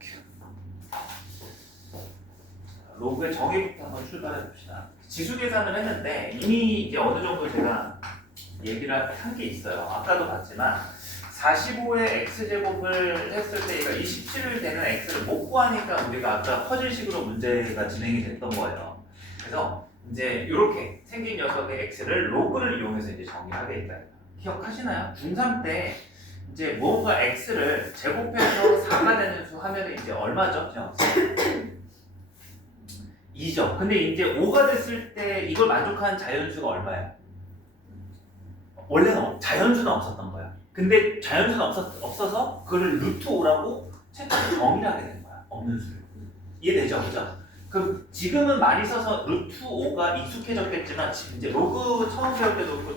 볼게요. 로그의 정의부터 한번 출발해 봅시다. 지수 계산을 했는데 이미 이제 어느 정도 제가 얘기를 한 게 있어요. 아까도 봤지만 45의 x제곱을 했을 때 얘가 27을 되는 x를 못 구하니까 우리가 아까 퍼즐식으로 문제가 진행이 됐던 거예요. 그래서 이제 이렇게 생긴 녀석의 x를 로그를 이용해서 이제 정의하겠다. 기억하시나요? 중3 때 이제 뭔가 x를 제곱해서 4가 되는 수 하면 이제 얼마죠? 2죠. 근데 이제 5가 됐을 때 이걸 만족하는 자연수가 얼마예요? 원래는 자연수는 없었던 거야. 근데 자연수는 없어서 그걸 루트 5라고 최초로 정의를 하게 된 거야. 없는 수를. 이해되죠? 그죠? 그럼 지금은 많이 써서 루트 5가 익숙해졌겠지만 이제 로그 처음 배울 때도 그렇고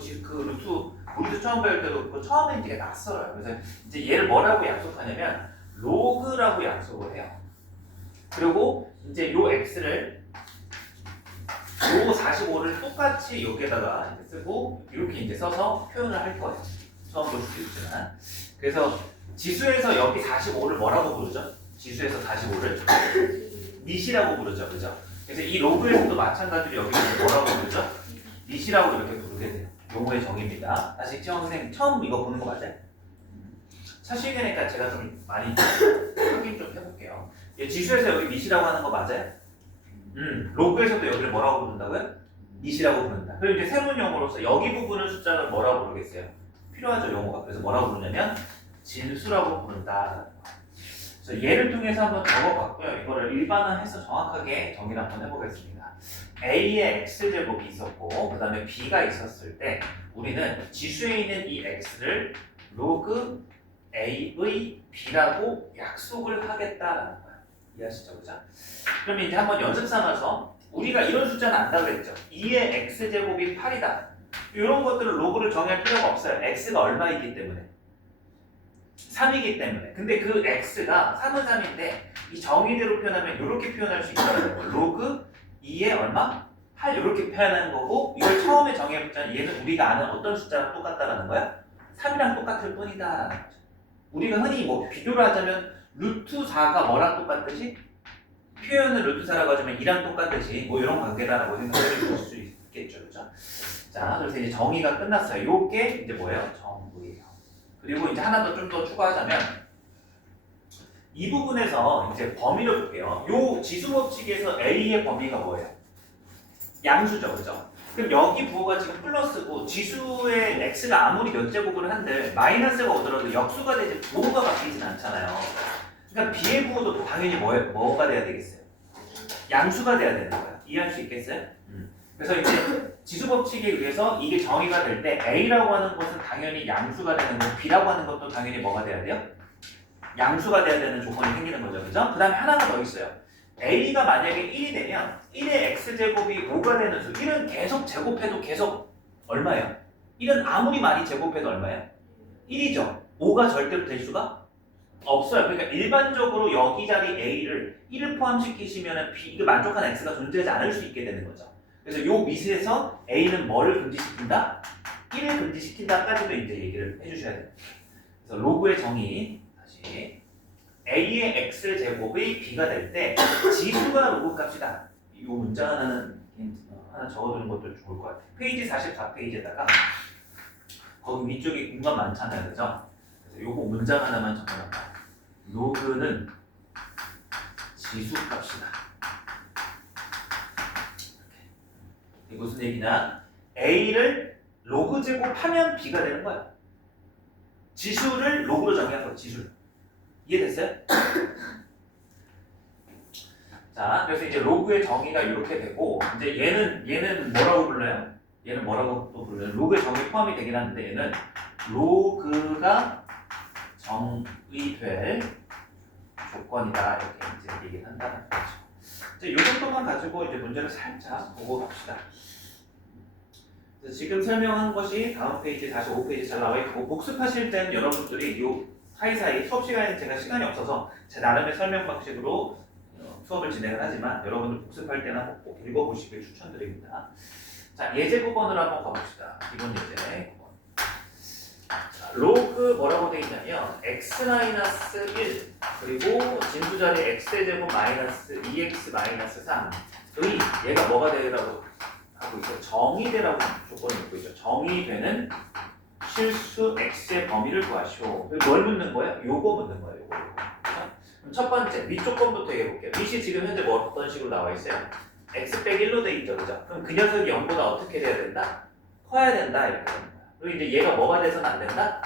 루트 처음 배울 때도 그렇고 처음에 이제 낯설어요. 그래서 이제 얘를 뭐라고 약속하냐면 로그라고 약속을 해요. 그리고 이제 요 x를 요 45를 똑같이 여기에다가 쓰고 이렇게 이제 써서 표현을 할 거예요. 처음 볼 수도 있지만. 그래서 지수에서 여기 45를 뭐라고 부르죠? 지수에서 45를 미시라고 부르죠. 그죠? 그래서 이 로그에서도 마찬가지로 여기를 뭐라고 부르죠? 미시라고 이렇게 부르게 돼요. 용어의 정의입니다. 다시 지영 선생님 처음 이거 보는 거 맞아요? 첫 시간이니까 제가 좀 많이 확인 좀 해볼게요. 지수에서 여기 미시라고 하는 거 맞아요? 로그에서도 여기를 뭐라고 부른다고요? 미시라고 부른다. 그럼 이제 새로운 용어로서 여기 부분을 숫자를 뭐라고 부르겠어요? 필요하죠, 용어가. 그래서 뭐라고 부르냐면 진수라고 부른다. 그래서 예를 통해서 한번 적어봤고요. 이거를 일반화해서 정확하게 정의를 한번 해보겠습니다. A의 X제곱이 있었고 그 다음에 B가 있었을 때 우리는 지수에 있는 이 X를 로그 A의 B라고 약속을 하겠다라는 거예요. 이해하시죠? 그죠? 그러면 이제 한번 연습 삼아서 우리가 이런 숫자는 안다고 했죠. 2의 x제곱이 8이다. 이런 것들은 로그를 정할 필요가 없어요. x가 얼마이기 때문에? 3이기 때문에. 근데 그 x가 3은 3인데 이 정의대로 표현하면 이렇게 표현할 수 있다는 거예요. 로그 2의 얼마? 8 이렇게 표현하는 거고 이걸 처음에 정해봤자는 얘는 우리가 아는 어떤 숫자랑 똑같다라는 거야? 3이랑 똑같을 뿐이다 라는 거죠. 우리가 흔히 뭐 비교를 하자면 루트 4가 뭐랑 똑같듯이 표현을 루트 4라고 하자면 2랑 똑같듯이 뭐 이런 관계다라고 생각해 볼 수 있겠죠. 그죠? 자, 그래서 이제 정의가 끝났어요. 요게 이제 뭐예요? 정의예요. 그리고 이제 하나 더 좀 더 추가하자면 이 부분에서 이제 범위를 볼게요. 요 지수 법칙에서 A의 범위가 뭐예요? 양수죠. 그죠? 그럼 여기 부호가 지금 플러스고 지수의 x가 아무리 몇 제곱을 한들 마이너스가 오더라도 역수가 되지 부호가 바뀌진 않잖아요. 그러니까 b의 부호도 당연히 뭐가 돼야 되겠어요? 양수가 돼야 되는 거예요. 이해할 수 있겠어요? 그래서 이제 지수 법칙에 의해서 이게 정의가 될 때 a라고 하는 것은 당연히 양수가 되는 거고 b라고 하는 것도 당연히 뭐가 돼야 돼요? 양수가 돼야 되는 조건이 생기는 거죠. 그죠? 그 다음에 하나가 더 있어요. a가 만약에 1이 되면 1의 x제곱이 5가 되는 수 1은 계속 제곱해도 계속 얼마예요? 1은 아무리 많이 제곱해도 얼마예요? 1이죠. 5가 절대로 될 수가 없어요. 그러니까 일반적으로 여기 자리 a를 1을 포함시키시면 이거 만족한 x가 존재하지 않을 수 있게 되는 거죠. 그래서 요 밑에서 a는 뭐를 금지시킨다? 1을 금지시킨다까지도 이제 얘기를 해주셔야 돼요. 그래서 로그의 정의 다시 a의 x제곱이 b가 될 때 지수가 로그 값이다. 이 문장 하나 적어두는 것도 좋을 것 같아요. 페이지 44페이지에다가 거기 위쪽에 공간 많잖아요. 그죠? 그래서 요거 문장 하나만 적어놔봐요. 로그는 지수 값이다. 이게 무슨 얘기냐? a를 로그 제곱하면 b가 되는 거야. 지수를 로그로 정의한 거야. 지수를. 이해됐어요? 자, 그래서 이제 로그의 정의가 이렇게 되고 이제 얘는 뭐라고 불러요? 얘는 뭐라고 또 불러요? 로그의 정의 포함이 되긴 하는데 얘는 로그가 정의될 조건이다 이렇게 이제 얘기를 한다는 거죠. 이제 이 정도만 가지고 이제 문제를 살짝 보고 갑시다. 그래서 지금 설명한 것이 다음 페이지 45페이지 잘 나와 있고 복습하실 때는 여러분들이 이 사이사이 수업 시간에 제가 시간이 없어서 제 나름의 설명 방식으로 수업을 진행을 하지만 여러분들 복습할 때는 꼭 읽어보시길 추천드립니다. 자, 예제 9번으로 한번 가봅시다. 기본 예제 9번. 자, 로그 뭐라고 돼 있냐면 x-1 그리고 진수 자리 x제곱 마이너스 2x 마이너스 3의 얘가 뭐가 되라고 하고 있어요. 정의되라고 조건을 묻고 있죠. 정의되는 실수 x의 범위를 구하시오. 뭘 묻는 거예요? 요거 묻는 거예요. 요거. 그럼 첫 번째 밑 조건부터 얘기해볼게요. 밑이 지금 현재 뭐 어떤 식으로 나와 있어요? x 빼기 1로 돼 있죠. 그죠? 그럼 그 녀석이 0보다 어떻게 돼야 된다? 커야 된다. 이렇게 되는 거야. 그리고 이제 얘가 뭐가 돼서는 안 된다?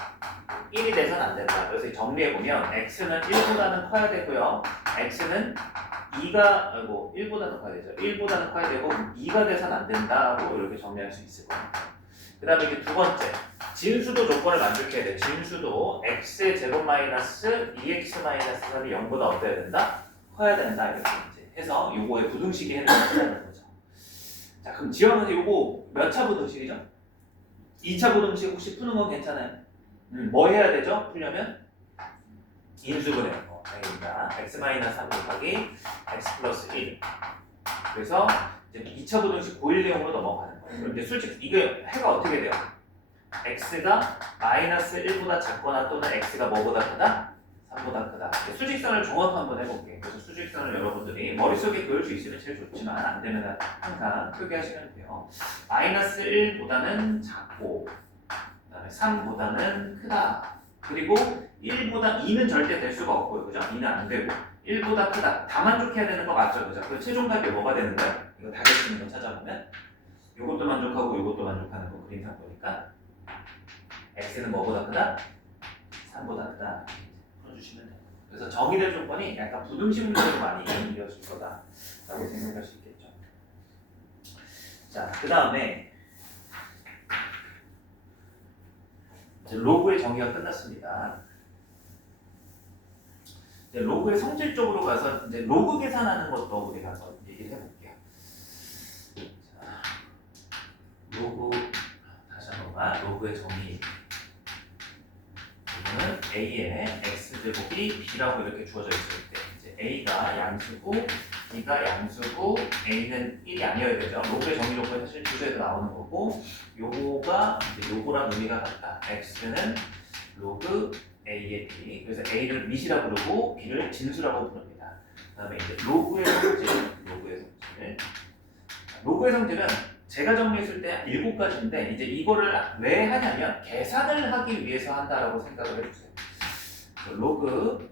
1이 돼서는 안 된다. 그래서 정리해보면 x는 1보다는 커야 되고요. x는 1보다는 커야 되죠. 1보다는 커야 되고 2가 돼서는 안 된다고 이렇게 정리할 수 있을 거예요. 그 다음에 이게 두 번째 진수도 조건을 만족해야 돼. 진수도 x의 제곱 마이너스 2x 마이너스 3이 0보다 어때야 된다? 커야 된다. 이렇게 이제 해서 요거의 부등식이 해당한다는 거죠. 자, 그럼 지원은 요거 몇 차 부등식이죠? 2차 부등식 혹시 푸는 건 괜찮아요? 뭐 해야 되죠? 풀려면 인수분해. 당연입니다. x-3 곱하기 x 플러스 1. 그래서 이제 2차 부등식 고일 내용으로 넘어가는 거예요. 그럼 이제 솔직히 이게 해가 어떻게 돼요? x가 마이너스 1보다 작거나 또는 x가 뭐보다 크다? 3보다 크다. 수직선을 종합 한번 해볼게요. 그래서 수직선을 여러분들이 머릿속에 그을 수 있으면 제일 좋지만 안 되면 항상 크게 하시면 돼요. 마이너스 1보다는 작고 그다음에 3보다는 크다. 그리고 1보다 2는 절대 될 수가 없고요. 그죠? 2는 안 되고 1보다 크다. 다 만족해야 되는 거 맞죠? 그죠? 그 최종답이 뭐가 되는 거예요? 이거 다겠습니다. 찾아보면 이것도 만족하고 이것도 만족하는 거 그림상 보니까 x는 뭐보다 크다? 3보다 크다. 풀어주시면 돼요. 그래서 정의될 조건이 약간 부등식 문제로 많이 이어질 거다라고 생각할 수 있겠죠. 자, 그 다음에 이제 로그의 정의가 끝났습니다. 이제 로그의 성질 쪽으로 가서 이제 로그 계산하는 것도 우리가 한번 얘기를 해볼게요. 자, 로그 다시 한번 봐. 로그의 정의. 이거는 a의 x제곱이 b라고 이렇게 주어져 있을 때 이제 a가 양수고 b가 양수고 a는 1이 아니어야 되죠. 로그의 정의 조건이 사실 주제에서 나오는 거고 요거가 이제 요거랑 의미가 같다. x는 로그 a의 b. 그래서 a를 밑이라고 부르고 b를 진수라고 부릅니다. 그다음에 이제 로그의 성질. 로그의 성질은 제가 정리했을 때 7가지인데 이제 이거를 왜 하냐면 계산을 하기 위해서 한다라고 생각을 해주세요. 로그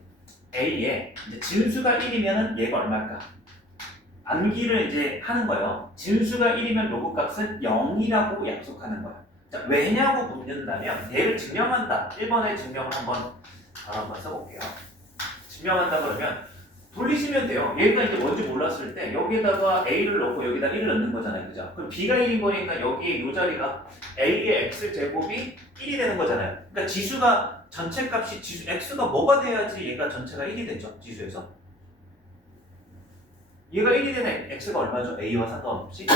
a에 이제 진수가 1이면 얘가 얼마일까? 암기를 이제 하는 거예요. 진수가 1이면 로그 값은 0이라고 약속하는 거예요. 자, 왜냐고 묻는다면 얘를 증명한다. 1번의 증명을 한번 써볼게요. 증명한다 그러면 돌리시면 돼요. 얘가 이제 뭔지 몰랐을 때 여기에다가 a를 넣고 여기다 1을 넣는 거잖아요. 그죠? 그럼 b가 1인 거니까 여기에 이 자리가 a의 x제곱이 1이 되는 거잖아요. 그러니까 지수가 전체 값이 x가 뭐가 돼야지 얘가 전체가 1이 되죠? 지수에서. 얘가 1이 되는 x가 얼마죠? a와 상관없이?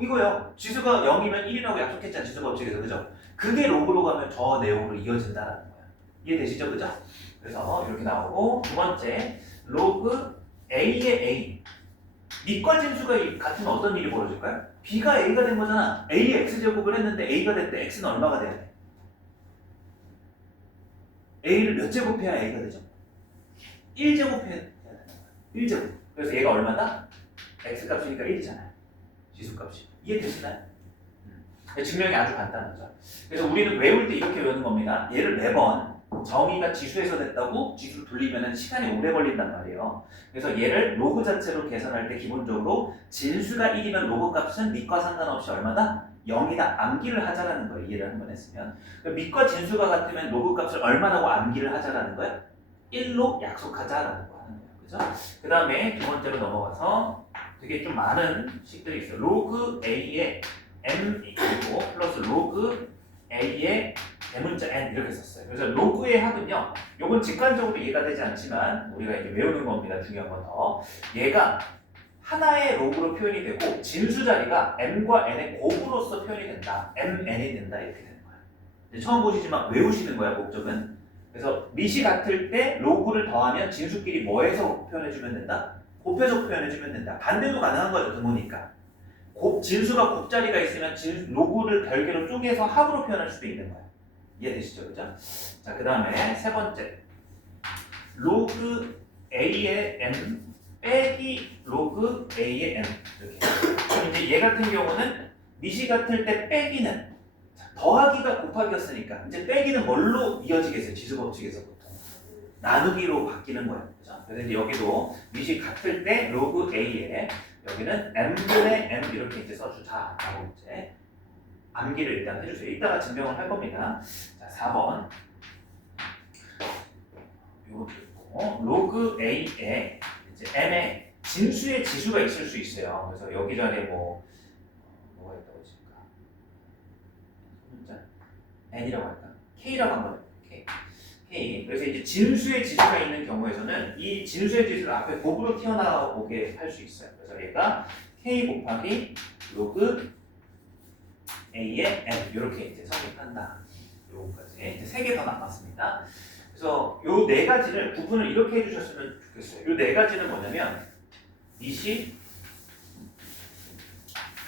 이거요. 지수가 0이면 1이라고 약속했잖아. 지수 법칙에서. 그죠? 그게 로그로 가면 저 내용으로 이어진다는 거예요. 이해되시죠? 그죠? 그래서 이렇게 나오고 두 번째 로그 a의 a 밑과 진수가 같으면 어떤 일이 벌어질까요? b가 a가 된 거잖아. a의 x제곱을 했는데 a가 될 때 x는 얼마가 돼야 돼? a를 몇 제곱해야 a가 되죠? 1제곱해야 되는 거야. 1제곱. 그래서 얘가 얼마다? x값이니까 1이잖아요. 지수값이. 이해되시나요? 증명이 아주 간단하죠. 그래서 우리는 외울 때 이렇게 외우는 겁니다. 얘를 매번 정의가 지수에서 됐다고 지수를 돌리면 시간이 오래 걸린단 말이에요. 그래서 얘를 로그 자체로 계산할 때 기본적으로 진수가 1이면 로그 값은 밑과 상관없이 얼마다? 0이다. 암기를 하자라는 거예요. 이해를 한번 했으면. 밑과 진수가 같으면 로그 값을 얼마라고 암기를 하자라는 거예요? 1로 약속하자라는 거 하는 거예요. 그죠? 그 다음에 두 번째로 넘어가서 되게 좀 많은 식들이 있어요. 로그 a의 m이고 플러스 로그 a의 대문자 n 이렇게 썼어요. 그래서 로그의 합은요. 요건 직관적으로 이해가 되지 않지만 우리가 이제 외우는 겁니다. 중요한 건 더. 얘가 하나의 로그로 표현이 되고 진수 자리가 m과 n의 곱으로서 표현이 된다. mn이 된다 이렇게 되는 거예요. 처음 보시지만 외우시는 거야 목적은. 그래서 밑이 같을 때 로그를 더하면 진수끼리 뭐해서 표현해주면 된다? 곱해서 표현해주면 된다. 반대도 가능한 거죠. 드무니까. 진수가 곱자리가 있으면 로그를 별개로 쪼개서 합으로 표현할 수도 있는 거야. 이해되시죠? 그죠? 자, 그 다음에 세 번째. 로그 A의 M 빼기 로그 A의 M. 이렇게. 그럼 이제 얘 같은 경우는 미시 같을 때 빼기는 더하기가 곱하기였으니까 이제 빼기는 뭘로 이어지겠어요? 지수법칙에서부터. 나누기로 바뀌는 거예요. 그죠? 그래서 이제 여기도 미시 같을 때 로그 A에 여기는 M분의 M 이렇게 이제 써주자라고 이제 암기를 일단 해주세요. 이따가 증명을 할 겁니다. 자, 4번. 요것도 있고, 로그 A에 이제 M에 진수의 지수가 있을 수 있어요. 그래서 여기저기 뭐가 있다고 했을까? 소문자 N이라고 할까? K라고 한번 해볼게요. K. 그래서 이제 진수의 지수가 있는 경우에서는 이 진수의 지수를 앞에 곱으로 튀어나오게 할 수 있어요. 그래서 얘가 K 곱하기 로그 A의 M 이렇게 이제 성립한다. 요거까지 이제 3개 더 남았습니다. 그래서 요 네 가지를 구분을 이렇게 해주셨으면 좋겠어요. 요 네 가지는 뭐냐면 미시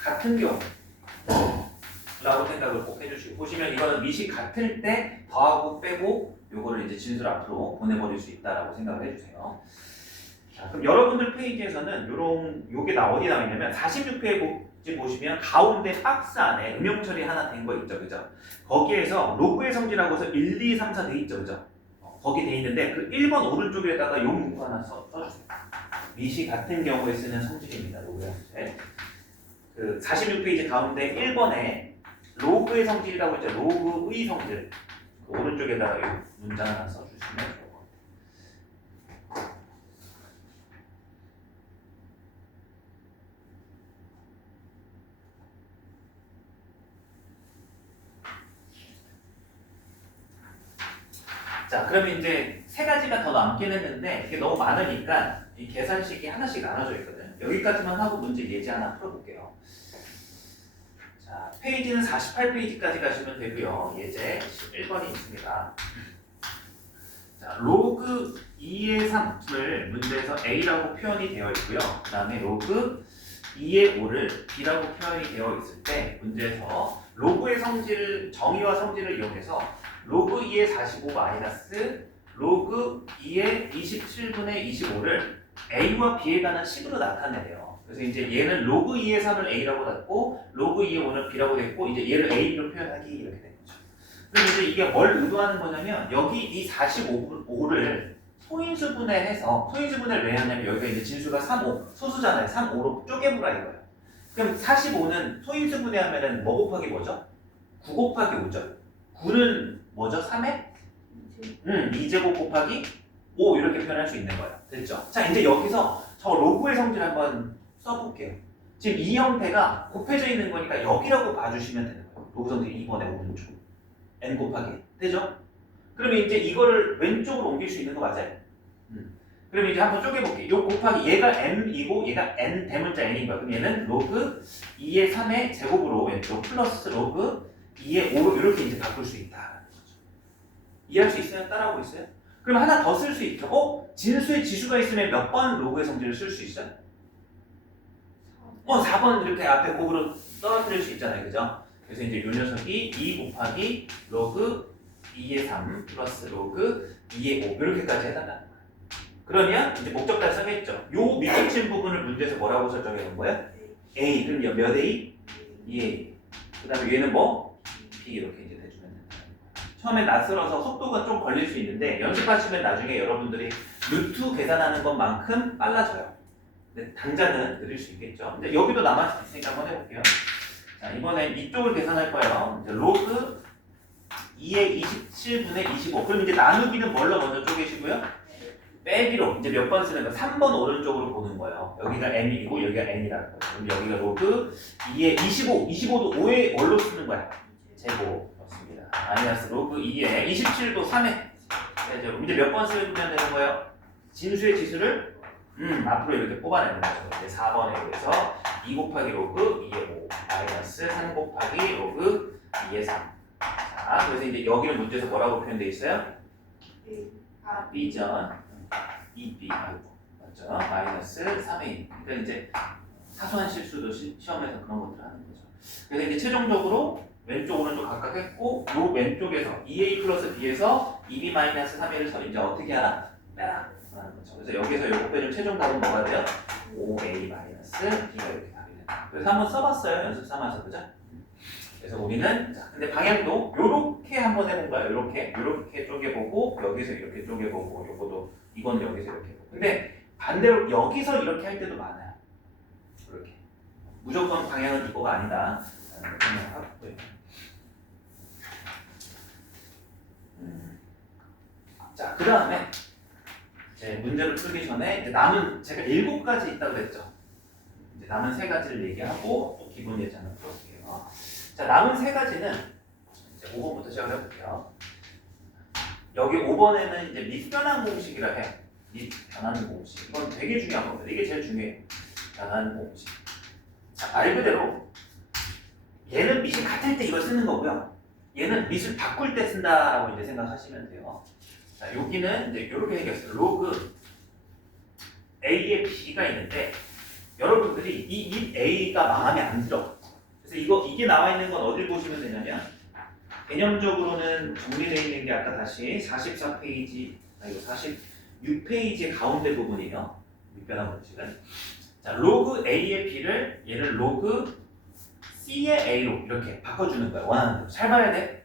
같은 경우라고 생각을 꼭 해주시고 보시면 이거는 미시 같을 때 더하고 빼고 요거를 이제 진수를 앞으로 보내버릴 수 있다라고 생각을 해주세요. 자, 그럼 여러분들 페이지에서는 요게 어디 나와 있냐면 46페이지 보시면 가운데 박스 안에 음영 처리 하나 된 거 있죠, 그죠? 거기에서 로그의 성질하고 해서 1, 2, 3, 4 돼 있죠, 그죠? 거기 돼 있는데 그 1번 오른쪽에다가 요 문구 하나 써주세요. 미시 같은 경우에 쓰는 성질입니다, 로그의 성질. 그 46페이지 가운데 1번에 로그의 성질이라고 했죠, 로그의 성질. 그 오른쪽에다가 요 문장 하나 써주시면 좋을 것 같아요. 자, 그러면 이제 세 가지가 더 남긴 했는데 이게 너무 많으니까 이 계산식이 하나씩 나눠져 있거든요. 여기까지만 하고 문제 예제 하나 풀어볼게요. 자, 페이지는 48페이지까지 가시면 되고요. 예제 11번이 있습니다. 자, 로그 2의 3을 문제에서 A라고 표현이 되어 있고요. 그 다음에 로그 2의 5를 B라고 표현이 되어 있을 때 문제에서 로그의 성질, 정의와 성질을 이용해서 로그 2의 45 마이너스 로그 2의 27분의 25를 A와 B에 관한 식으로 나타내네요. 그래서 이제 얘는 로그 2의 3을 A라고 놨고 로그 2의 5를 B라고 됐고 이제 얘를 A로 표현하기 이렇게 된 거죠. 그럼 이제 이게 뭘 의도하는 거냐면 여기 이 45를 소인수분해해서 소인수분해를 왜 하냐면 여기가 이제 진수가 3, 5 소수잖아요. 3, 5로 쪼개보라 이거예요. 그럼 45는 소인수분해하면은 뭐 곱하기 뭐죠? 9 곱하기 5죠. 9는 뭐죠? 3에? 2제곱 곱하기 5 이렇게 표현할 수 있는 거예요. 됐죠? 자, 이제 여기서 저 로그의 성질 한번 써볼게요. 지금 이 형태가 곱해져 있는 거니까 여기라고 봐주시면 되는 거예요. 로그 성질 2번의 오른쪽. n 곱하기. 되죠? 그러면 이제 이거를 왼쪽으로 옮길 수 있는 거 맞아요? 그럼 이제 한번 쪼개볼게요. 요 곱하기 얘가 m이고 얘가 n 대문자 n인 거야. 그럼 얘는 로그 2의 3의 제곱으로 왼쪽 플러스 로그 2의 5로 이렇게 이제 바꿀 수 있다. 이해할 수 있어요? 따라오고 있어요? 그럼 하나 더 쓸 수 있죠. 진수의 지수가 있으면 몇 번 로그의 성질을 쓸 수 있어요? 4번 이렇게 앞에 곱으로 떨어뜨릴 수 있잖아요. 그죠? 그래서 이제 요 녀석이 2 곱하기 로그 2의 3 플러스 로그 2의 5 이렇게까지 해달라는 거예요. 그러면 이제 목적 달성했죠. 요 밑줄 부분을 문제에서 뭐라고 설정해 놓은 거예요? A. 그럼 몇 A? 2A. 그 다음에 얘는 뭐? B 이렇게 이제 대주면 된다. 처음에 낯설어서 속도가 좀 걸릴 수 있는데 연습하시면 나중에 여러분들이 루트 계산하는 것만큼 빨라져요. 근데 당장은 느릴 수 있겠죠. 근데 여기도 남아있으니까 한번 해볼게요. 자, 이번엔 이쪽을 계산할 거예요. 이제 로그 2의 27분의 25. 그럼 이제 나누기는 뭘로 먼저 쪼개시고요? 빼기로 이제 몇 번 쓰는 거 3번 오른쪽으로 보는 거예요. 여기가 m이고 여기가 n이라는 거예요. 그럼 여기가 로그 2의 25. 25도 5의 뭘로 쓰는 거야? 제곱. 맞습니다. 마이너스 로그 2의 27도 3의 제곱. 이제 몇 번 쓰면 되는 거예요? 진수의 지수를 앞으로 이렇게 뽑아내는 거죠. 이제 4번에 의해서 2 곱하기 로그 2의 5 마이너스 3 곱하기 로그 2의 3. 자, 그래서 이제 여기는 문제에서 뭐라고 표현되어 있어요? B죠. 2B 맞죠? 마이너스 3의 1. 그러니까 이제 사소한 실수도 시험에서 그런 것들을 하는 거죠. 그래서 이제 최종적으로 왼쪽 오른쪽 각각 했고 요 왼쪽에서 2a 플러스 b에서 2b 마이너스 3a를 이제 어떻게 하나? 빼라 라는 거죠. 그래서 여기서 요거 빼준 최종 답은 뭐가 돼요? 5a 마이너스 b가 이렇게 답이 된다. 그래서 한번 써봤어요. 연습 삼아서. 그죠? 그래서 우리는 자, 근데 방향도 요렇게 한번 해본 거예요. 요렇게 쪼개보고 여기서 이렇게 쪼개보고 요거도 이건 여기서 이렇게 보고. 근데 반대로 여기서 이렇게 할 때도 많아요. 이렇게 무조건 방향은 이거가 아니다. 라는 걸 생각하고요. 자, 그 다음에 이제 문제를 풀기 전에 이제 남은 제가 7가지 있다고 했죠. 이제 남은 3가지를 얘기하고 또 기본 예찬을 풀어볼게요. 자, 남은 3가지는 이제 5번부터 시작을 해볼게요. 여기 5번에는 이제 밑변환 공식이라 해요. 밑변환 공식. 이건 되게 중요한 겁니다. 이게 제일 중요해요. 변환 공식. 자, 말 그대로 얘는 밑이 같을 때 이걸 쓰는 거고요. 얘는 밑을 바꿀 때 쓴다라고 이제 생각하시면 돼요. 자, 여기는 이제 이렇게 얘기했어요. 로그 A에 B가 있는데 여러분들이 이 밑 A가 마음에 안 들어. 그래서 이게 나와 있는 건 어딜 보시면 되냐면 개념적으로는 정리되어 있는 게 아까 다시 44페이지, 이거 46페이지의 가운데 부분이에요. 밑변환 공식은. 자, 로그 A의 B를 얘를 로그 C의 A로 이렇게 바꿔주는 거예요. 원하는 대로. 잘 봐야 돼.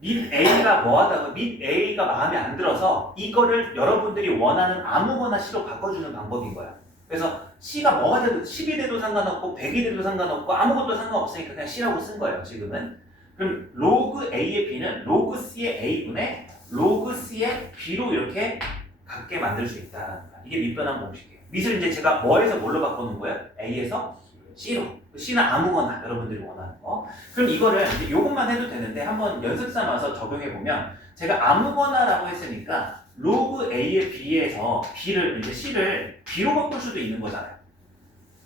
밑 A가 뭐하다고 밑 A가 마음에 안 들어서 이거를 여러분들이 원하는 아무거나 C로 바꿔주는 방법인 거야. 그래서 C가 뭐가 돼도 10이 돼도 상관없고 100이 돼도 상관없고 아무것도 상관없으니까 그냥 C라고 쓴 거예요. 지금은. 그럼 로그 A의 B는 로그 C의 A분의 로그 C의 B로 이렇게 갖게 만들 수 있다. 이게 밑변환 공식이에요. 밑을 이제 제가 뭐에서 뭘로 바꾸는 거예요? A에서 C로. C는 아무거나 여러분들이 원하는 거. 그럼 이거를 이제 요것만 해도 되는데 한번 연습 삼아서 적용해 보면 제가 아무거나라고 했으니까 로그 A의 B에서 B를 이제 C를 B로 바꿀 수도 있는 거잖아요.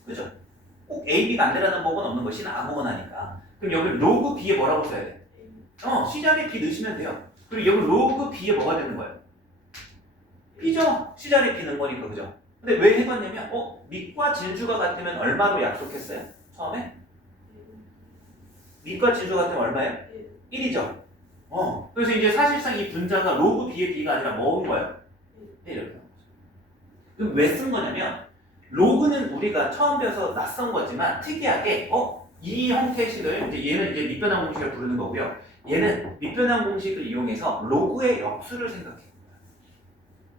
그죠? 꼭 A, B가 안 되라는 법은 없는 거. C는 아무거나니까. 그럼 여기 로그 B에 뭐라고 써야 돼? C 자리에 B 넣으시면 돼요. 그리고 여기 로그 B에 뭐가 되는 거예요? B죠? C 자리에 B 넣은 거니까. 그죠? 근데 왜 해봤냐면 밑과 진수가 같으면 얼마로 약속했어요? 처음에? 밑과 진수가 같으면 얼마예요? 1이죠? 그래서 이제 사실상 이 분자가 로그 B의 B가 아니라 뭐인 거예요? 이렇게. 그럼 왜 쓴 거냐면 로그는 우리가 처음 배워서 낯선 거지만 특이하게 이 형태식을 이제 얘는 이제 밑변환 공식을 부르는 거고요. 얘는 밑변환 공식을 이용해서 로그의 역수를 생각해요.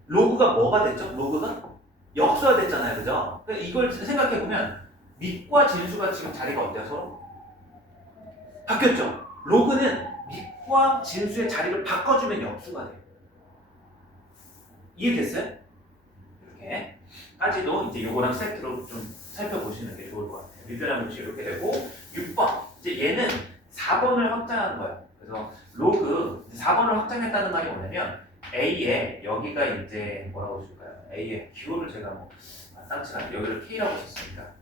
로그가 뭐가 됐죠? 로그가 역수가 됐잖아요, 그죠? 그러니까 이걸 생각해 보면 밑과 진수가 지금 자리가 어때요, 서로? 바뀌었죠? 로그는 밑과 진수의 자리를 바꿔주면 역수가 돼요. 이해됐어요? 이렇게까지도 이제 요거랑 세트로 좀 살펴보시는 게 좋을 것 같아요. 밑변환 공식 이렇게 되고 6번 이제 얘는 4번을 확장한 거예요. 그래서 로그 4번을 확장했다는 말이 뭐냐면 A에 여기가 이제 뭐라고 줄까요? A의 기호를 제가 마땅치 않게 여기를 K라고 썼으니까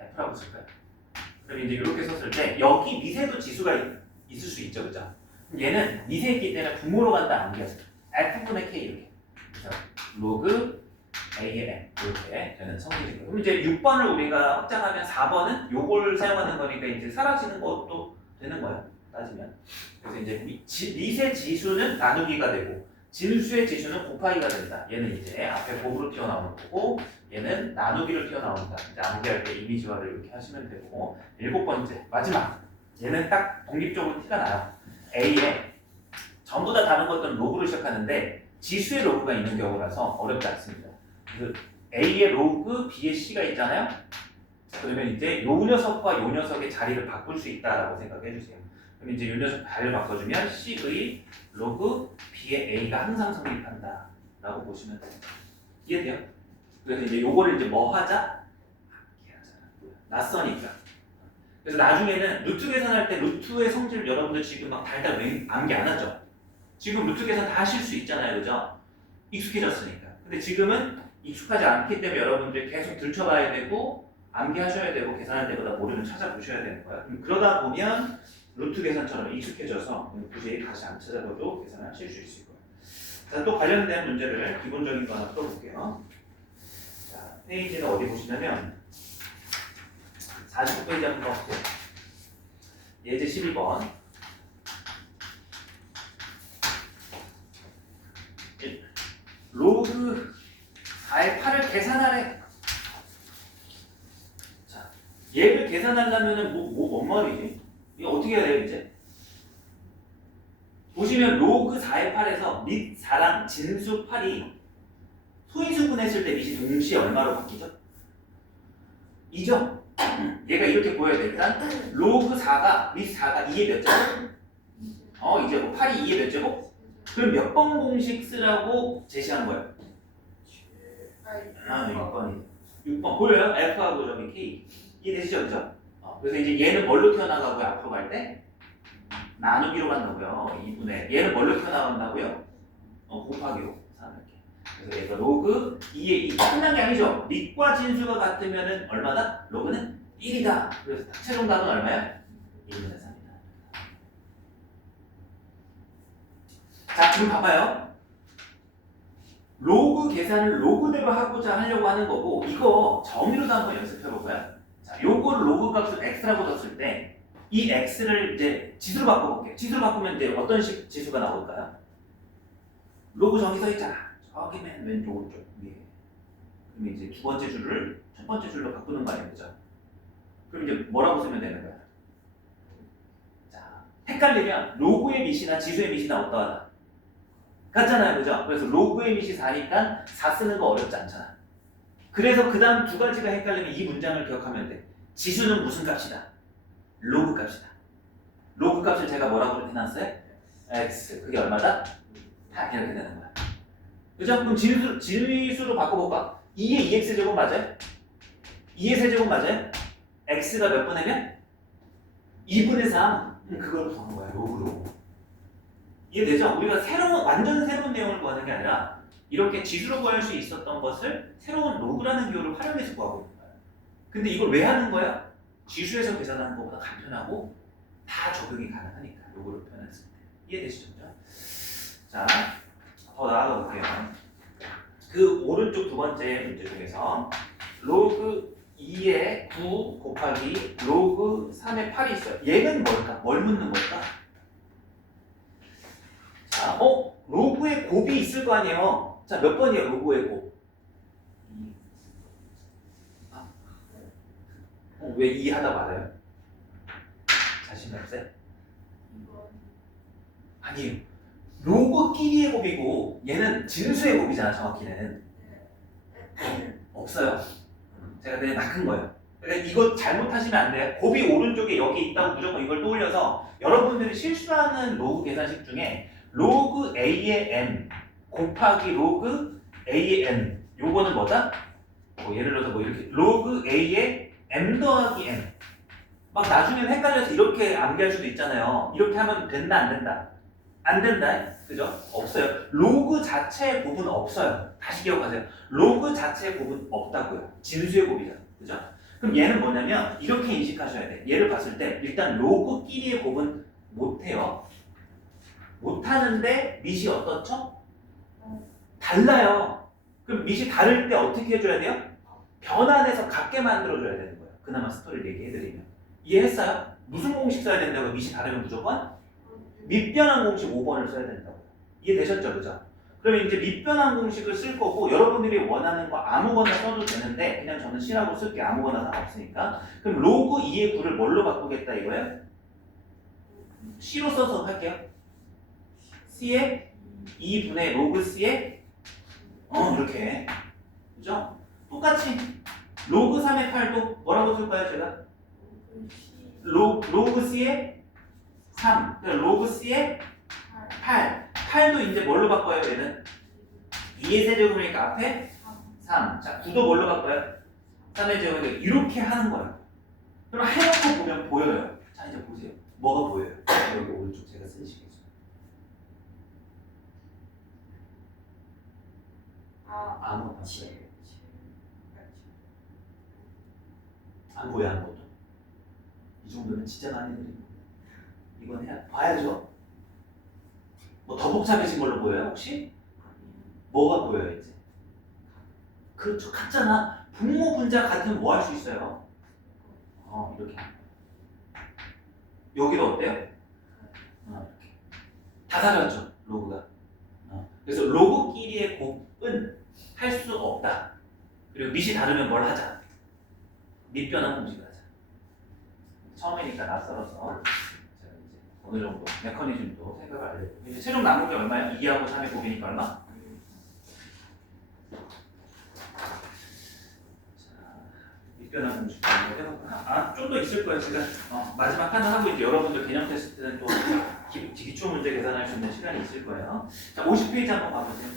F라고 쓸까요? 그럼 이제 이렇게 썼을 때 여기 밑에도 지수가 있을 수 있죠, 그죠? 얘는 밑에 있기 때문에 분모로 간다 안 돼요. F분의 K 이렇게. 그래서 로그 A의 M 이렇게 되는 성질이고요. 그럼 이제 6번을 우리가 확장하면 4번은 요걸 사용하는 거니까 이제 사라지는 것도 되는 거예요. 따지면. 그래서 이제 밑의 지수는 나누기가 되고 진수의 지수는 곱하기가 된다. 얘는 이제 앞에 곱으로 튀어나오는 거고 얘는 나누기를 튀어나온다. 이제 암기할 때 이미지화를 이렇게 하시면 되고 7번째 마지막 얘는 딱 독립적으로 티가 나요. A에 전부 다 다른 것들은 로그로 시작하는데 지수의 로그가 있는 경우라서 어렵지 않습니다. 그래서 A의 로그, B의 C가 있잖아요. 그러면 이제 요 녀석과 요 녀석의 자리를 바꿀 수 있다라고 생각해 주세요. 그럼 이제 요 녀석 자리를 바꿔주면 C의 로그 B의 A가 항상 성립한다 라고 보시면 됩니다. 이해돼요? 그래서 이제 요거를 이제 뭐 하자? 낯서니까. 그래서 나중에는 루트 계산할 때 루트의 성질 여러분들 지금 막 달달 암기 안 하죠? 지금 루트 계산 다 하실 수 있잖아요, 그죠? 익숙해졌으니까. 근데 지금은 익숙하지 않기 때문에 여러분들이 계속 들춰봐야 되고 암기하셔야 되고 계산할 때마다 모르면 찾아보셔야 되는 거야. 그러다 보면 루트 계산처럼 익숙해져서 굳이 다시 안 찾아봐도 계산을 하실 수 있을 거예요. 자, 또 관련된 문제를 기본적인 거 하나 풀어볼게요. 자, 페이지는 어디 보시냐면 49페이지 한번 볼게요. 예제 12번. 로그 4의 8을 계산하래. 자, 얘를 계산하려면은 뭔 말이지? 이거 어떻게 해야 돼요, 이제? 보시면 로그 4의 8에서 밑 4랑 진수 8이 소인수분했을 때 밑이 동시에 얼마로 바뀌죠? 2죠? 얘가 이렇게 보여야 돼. 일단 로그 4가 밑 4가 2의 몇 제곱? 2제곱. 8이 2의 몇 제곱? 그럼 몇 번 공식 쓰라고 제시한 거예요? 6번이. 6번 보여요? F하고 저기 K. 이해되시죠? 그죠? 그래서 이제 얘는 뭘로 튀어나가고요? 앞으로 갈 때? 나누기로 간다고요. 2분의. 얘는 뭘로 튀어나간다고요? 곱하기로. 3 이렇게. 그래서 얘가 로그 2의 2. 끝난 게 아니죠? 밑과 진수가 같으면은 얼마다? 로그는 1이다. 그래서 최종 답은 얼마야? 1분의 3이다. 자, 지금 봐봐요. 로그 계산을 로그대로 하고자 하려고 하는 거고, 이거 정의로도 한번 연습해 볼까요? 자, 요거를 로그 값을 x라고 뒀을 때 이 x를 이제 지수로 바꿔볼게요. 지수로 바꾸면 이제 어떤 식 지수가 나올까요? 로그 정의 써 있잖아. 저기 맨 왼쪽 오른쪽 위에. 그럼 이제 두 번째 줄을 첫 번째 줄로 바꾸는 거 아니에요, 그죠? 그럼 이제 뭐라고 쓰면 되는 거야? 자, 헷갈리면 로그의 밑이나 지수의 밑이나 어떠하다? 같잖아요, 그죠? 그래서 로그의 밑이 4니까 4 쓰는 거 어렵지 않잖아. 그래서 그 다음 두 가지가 헷갈리면 이 문장을 기억하면 돼. 지수는 무슨 값이다? 로그 값이다. 로그 값을 제가 뭐라고 해놨어요? x. 그게 얼마다? 8 이렇게 되는 거야. 그죠? 그럼 진수로 바꿔볼까? 2의 2x제곱 맞아요? 2의 세제곱 맞아요? x가 몇 분이면? 2분의 3. 그걸 구하는 거야, 로그로. 이해되죠? 우리가 완전 새로운 내용을 구하는 게 아니라 이렇게 지수로 구할 수 있었던 것을 새로운 로그라는 기호를 활용해서 구하고 있는 거야. 근데 이걸 왜 하는 거야? 지수에서 계산하는 것보다 간편하고 다 적용이 가능하니까 로그로 표현했을 때. 이해되시죠? 자, 더 나아가 볼게요. 그 오른쪽 두 번째 문제 중에서 로그 2의 9 곱하기 로그 3의 8이 있어요. 얘는 뭘까? 뭘 묻는 걸까? 자, 로그의 곱이 있을 거 아니에요. 자, 몇 번이에요, 로그의 곱? 왜 2 하다 말아요? 자신 없어요? 아니에요. 로그끼리의 곱이고 얘는 진수의 곱이잖아, 정확히는. 없어요. 제가 그냥 낚은 거예요. 그러니까 이거 잘못하시면 안 돼요. 곱이 오른쪽에 여기 있다고 무조건 이걸 떠올려서 여러분들이 실수하는 로그 계산식 중에 로그 a의 n 곱하기 로그 a의 n 요거는 뭐다? 예를 들어서 뭐 이렇게 로그 a의 m 더하기 n 막 나중에는 헷갈려서 이렇게 암기할 수도 있잖아요. 이렇게 하면 된다 안 된다? 안 된다. 그죠? 없어요. 로그 자체의 곱은 없어요. 다시 기억하세요. 로그 자체의 곱은 없다고요. 진수의 곱이잖아. 그죠? 그럼 얘는 뭐냐면 이렇게 인식하셔야 돼. 얘를 봤을 때 일단 로그끼리의 곱은 못해요. 못하는데 밑이 어떻죠? 달라요. 그럼 밑이 다를 때 어떻게 해줘야 돼요? 변환해서 같게 만들어줘야 되는 거예요. 그나마 스토리를 얘기해드리면. 이해했어요? 무슨 공식 써야 된다고? 밑이 다르면 무조건? 밑변환 공식 5번을 써야 된다고. 이해되셨죠? 그죠? 그러면 이제 밑변환 공식을 쓸 거고 여러분들이 원하는 거 아무거나 써도 되는데 그냥 저는 C라고 쓸게. 아무거나 상관없으니까. 그럼 로그 2의 9를 뭘로 바꾸겠다 이거예요? C로 써서 할게요. C의 2분의 로그 C의 이렇게. 그죠? 똑같이 로그 3의 8도 뭐라고 쓸까요 제가? 로그 C의 3, 로그 C의 8. 8도 이제 뭘로 바꿔요, 얘는? 2의 세제곱이니까 앞에 3. 자, 9도 뭘로 바꿔요? 3의 제곱이니까 이렇게 하는 거야. 그럼 해놓고 보면 보여요. 자, 이제 보세요. 뭐가 보여요? 여기 오른쪽 제가 쓴 식이죠. 아무것도 없어요. 안 보여, 아무것도. 이 정도면 진짜 많이 드린 겁니다. 이건 봐야죠. 뭐 더 복잡해진 걸로 보여요 혹시? 뭐가 보여요 이제? 그렇죠. 같잖아. 분모 분자 같으면 뭐 할 수 있어요? 이렇게. 여기도 어때요? 이렇게 다 사라졌죠 로그가. 그래서 로그끼리의 곱은 할 수 없다. 그리고 밑이 다르면 뭘 하자? 밑변환 공식을 하자. 처음이니까 낯설어서 제가 이제 어느 정도 메커니즘도 생각을 알려드리고 이제 최종 남은 게 얼마야? 2하고 3의 곱이니까 얼마? 밑변환 공식 좀 더 있을 거예요. 제가 마지막 하나 하고 이제 여러분들 개념 테스트는 또 기초 문제 계산할 수 있는 시간이 있을 거예요. 자, 50페이지 한번 봐보세요.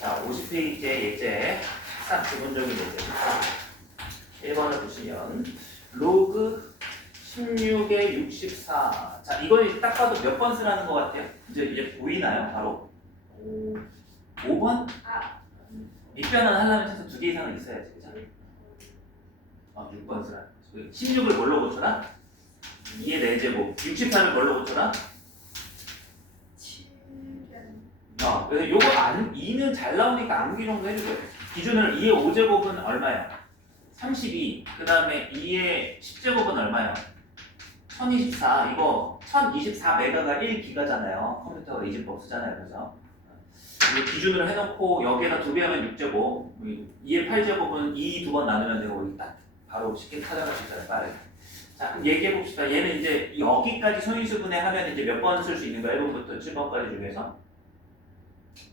자, 50페이지의 예제, 식상 기본적인 예제, 식상 1번을 보시면 로그 16의 64. 자, 이거는 딱 봐도 몇 번 쓰라는 것 같아요? 이제 보이나요? 바로 5번? 밑변환 하려면 최소 2개 이상은 있어야지, 그죠? 6번 쓰라. 16을 뭘로 고쳐라? 2의 4제곱. 64를 뭘로 고쳐라? 그래서 요거 2는 잘 나오니까 암기 정도 해주세요. 기준을 2의 5제곱은 얼마야? 32. 그 다음에 2의 10제곱은 얼마야? 1024. 이거 1024메가가 1기가잖아요. 컴퓨터가 이집법 쓰잖아요. 그죠? 기준으로 해놓고 여기에다 2배 하면 6제곱. 2의 8제곱은 2 두 번 나누면 되고 딱 바로 쉽게 찾아갈 수 있잖아요. 빠르게. 자, 그럼 얘기해 봅시다. 얘는 이제 여기까지 소인수분해 하면 이제 몇 번 쓸 수 있는 거야? 1번부터 7번까지 중에서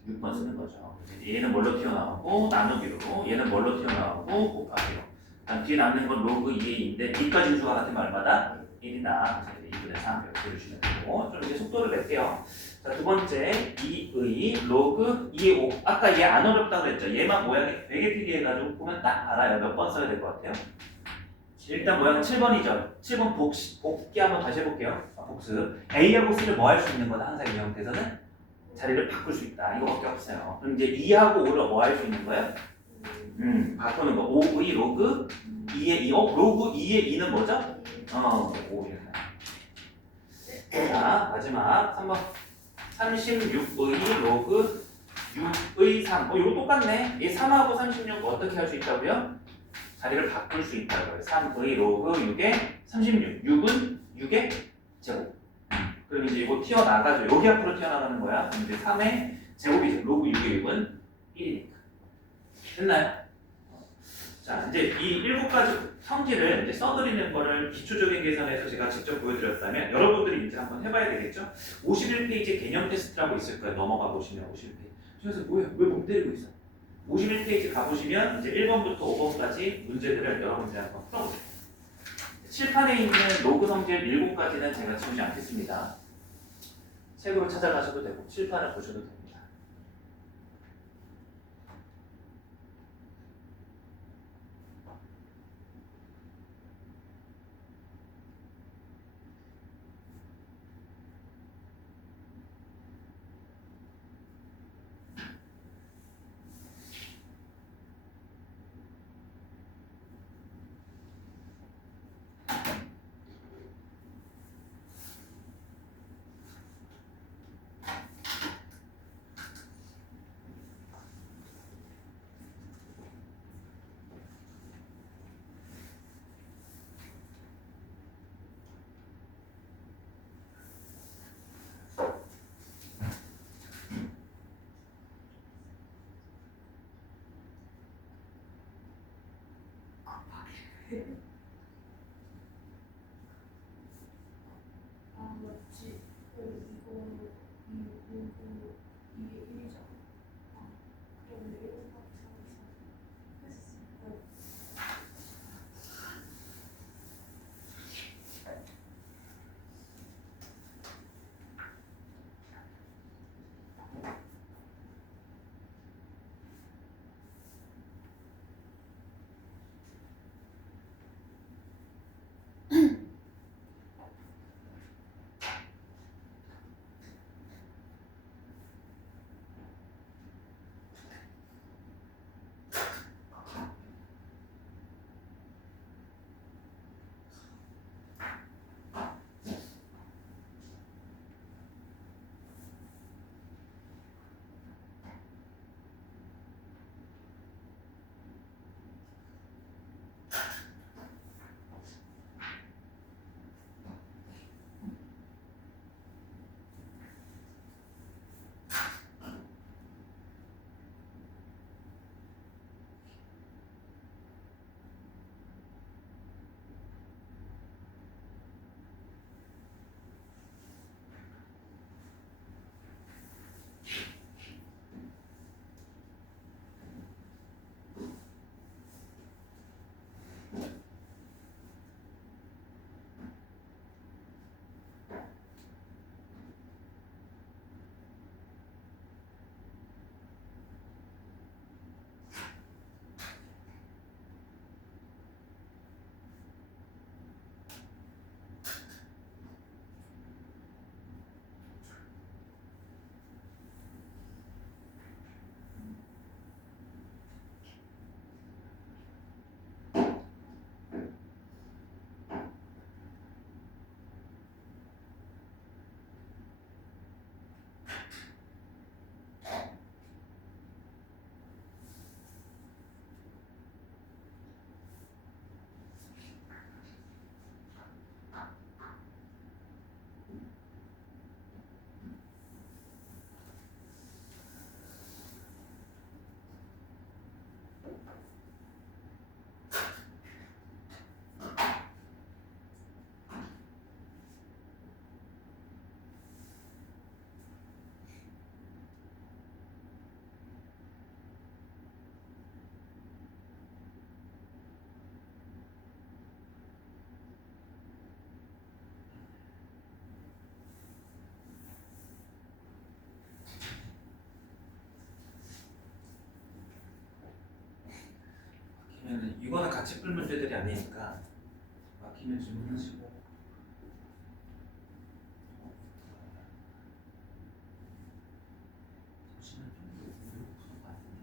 6번 쓰는 거죠. 얘는 뭘로 튀어나오고 나누기로, 얘는 뭘로 튀어나오고 곱하기로. 뒤에 남는 건 로그 2의 2인데 2까지 인수가 같으면 얼마다? 1이다. 2분의 3 이렇게 해주시면 되고 좀 이제 속도를 낼게요. 자, 두 번째 2의 로그 2의 5. 아까 얘 안 어렵다고 그랬죠? 얘만 모양이 되게 특이해가지고 보면 딱 알아요. 몇 번 써야 될 것 같아요? 일단 모양은 7번이죠. 7번 복기 한번 다시 해볼게요. 복습. A하고 C를 뭐 할 수 있는 거다? 항상 이 형태에서는 자리를 바꿀 수 있다. 이거밖에 없어요. 그럼 이제 2하고 5를 뭐 할 수 있는 거예요? 바꾸는 거. 5의 로그 2의 2. 로그 2의 2는 뭐죠? 5예요. 자, 마지막 3번. 36의 로그 6의 3. 이거 똑같네. 이 3하고 36 어떻게 할 수 있다고요? 자리를 바꿀 수 있다고요. 3의 로그 6의 36. 6은 6의 제곱. 그럼 이제 이거 튀어나가죠. 여기 앞으로 튀어나가는 거야. 그럼 이제 3의 제곱이죠. 로그 6의 6은 1이니까. 됐나요? 자, 이제 이 7가지 성질을 이제 써드리는 거를 기초적인 계산에서 제가 직접 보여드렸다면 여러분들이 이제 한번 해봐야 되겠죠? 51페이지 개념 테스트라고 있을 거예요. 넘어가 보시면 51페이지. 그래서 뭐야? 왜 못 때리고 있어? 51페이지 가보시면 이제 1번부터 5번까지 문제들을 여러분들이 한번 풀어보세요. 칠판에 있는 로그 성질 7가지는 제가 지우지 않겠습니다. 책으로 찾아가셔도 되고 칠판을 보셔도 됩니다. 맞지. 이거 이게 1이잖아. 그러면 1번 했어. 같이 풀 문제들이 아니니까 막히면 질문하시고. 잠시만 좀 이거 무슨 거 같은데.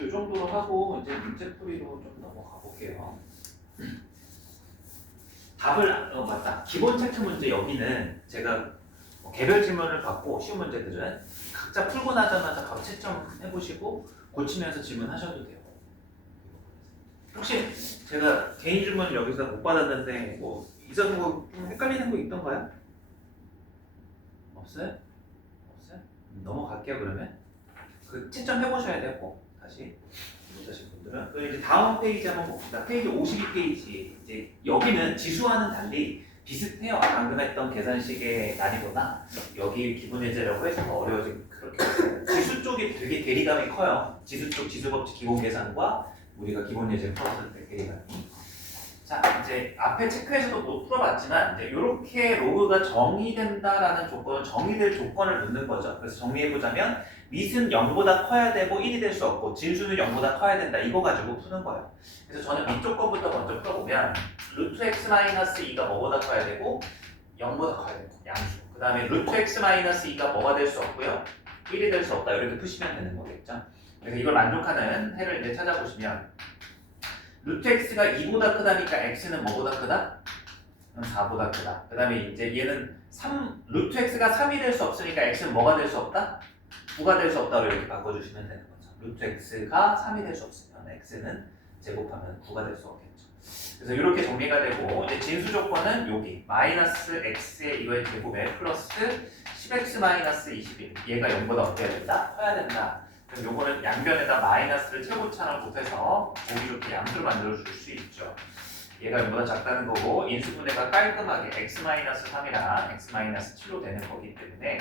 이 정도로 하고 이제 문제풀이로 좀 넘어가 볼게요. 답을 맞다. 기본 체크 문제 여기는 제가 개별 질문을 받고 쉬운 문제들은 각자 풀고 나자마자 바로 채점 해보시고 고치면서 질문하셔도 돼요. 혹시 제가 개인 질문 여기서 못 받았는데 뭐 이전 거좀 헷갈리는 거 있던가요? 없어요? 없어요? 넘어갈게요 그러면. 그 채점 해보셔야 되고 다시 못하신 분들은. 그리고 이제 다음 페이지 한번 봅시다. 페이지 52페이지. 이제 여기는 지수와는 달리 비슷해요. 방금 했던 계산식의 난이도나 여기 기본 예제라고 해서 어려워진 그렇게 지수 쪽이 되게 괴리감이 커요. 지수 쪽 지수법칙 기본 계산과 우리가 기본 예제 풀었을 때 괴리감이. 자 이제 앞에 체크에서도 못 풀어봤지만 이제 이렇게 로그가 정의된다라는 조건은 정의될 조건을 묻는 거죠. 그래서 정리해보자면 밑은 0보다 커야 되고 1이 될 수 없고 진수는 0보다 커야 된다. 이거 가지고 푸는 거예요. 그래서 저는 밑쪽 거부터 먼저 풀어보면 루트 x 마이너스 2가 뭐보다 커야 되고 0보다 커야 되고 양수. 그 다음에 루트 x 마이너스 2가 뭐가 될 수 없고요. 1이 될 수 없다. 이렇게 푸시면 되는 거겠죠. 그래서 이걸 만족하는 해를 이제 찾아보시면 루트 x가 2보다 크다니까 x는 뭐보다 크다? 4보다 크다. 그 다음에 이제 얘는 루트 x가 3이 될 수 없으니까 x는 뭐가 될 수 없다? 9가 될 수 없다고 이렇게 바꿔주시면 되는 거죠. 루트 x가 3이 될 수 없으면 x는 제곱하면 9가 될 수 없겠죠. 그래서 이렇게 정리가 되고 이제 진수 조건은 여기 마이너스 x의 이거의 제곱에 플러스 10x 마이너스 21 얘가 0보다 어떻게 해야 된다? 커야 된다. 그럼 요거는 양변에다 마이너스를 최고차를 곱해서 보기 좋게 양수를 만들어 줄 수 있죠. 얘가 0보다 작다는 거고 인수분해가 깔끔하게 x-3이랑 x-7로 되는 거기 때문에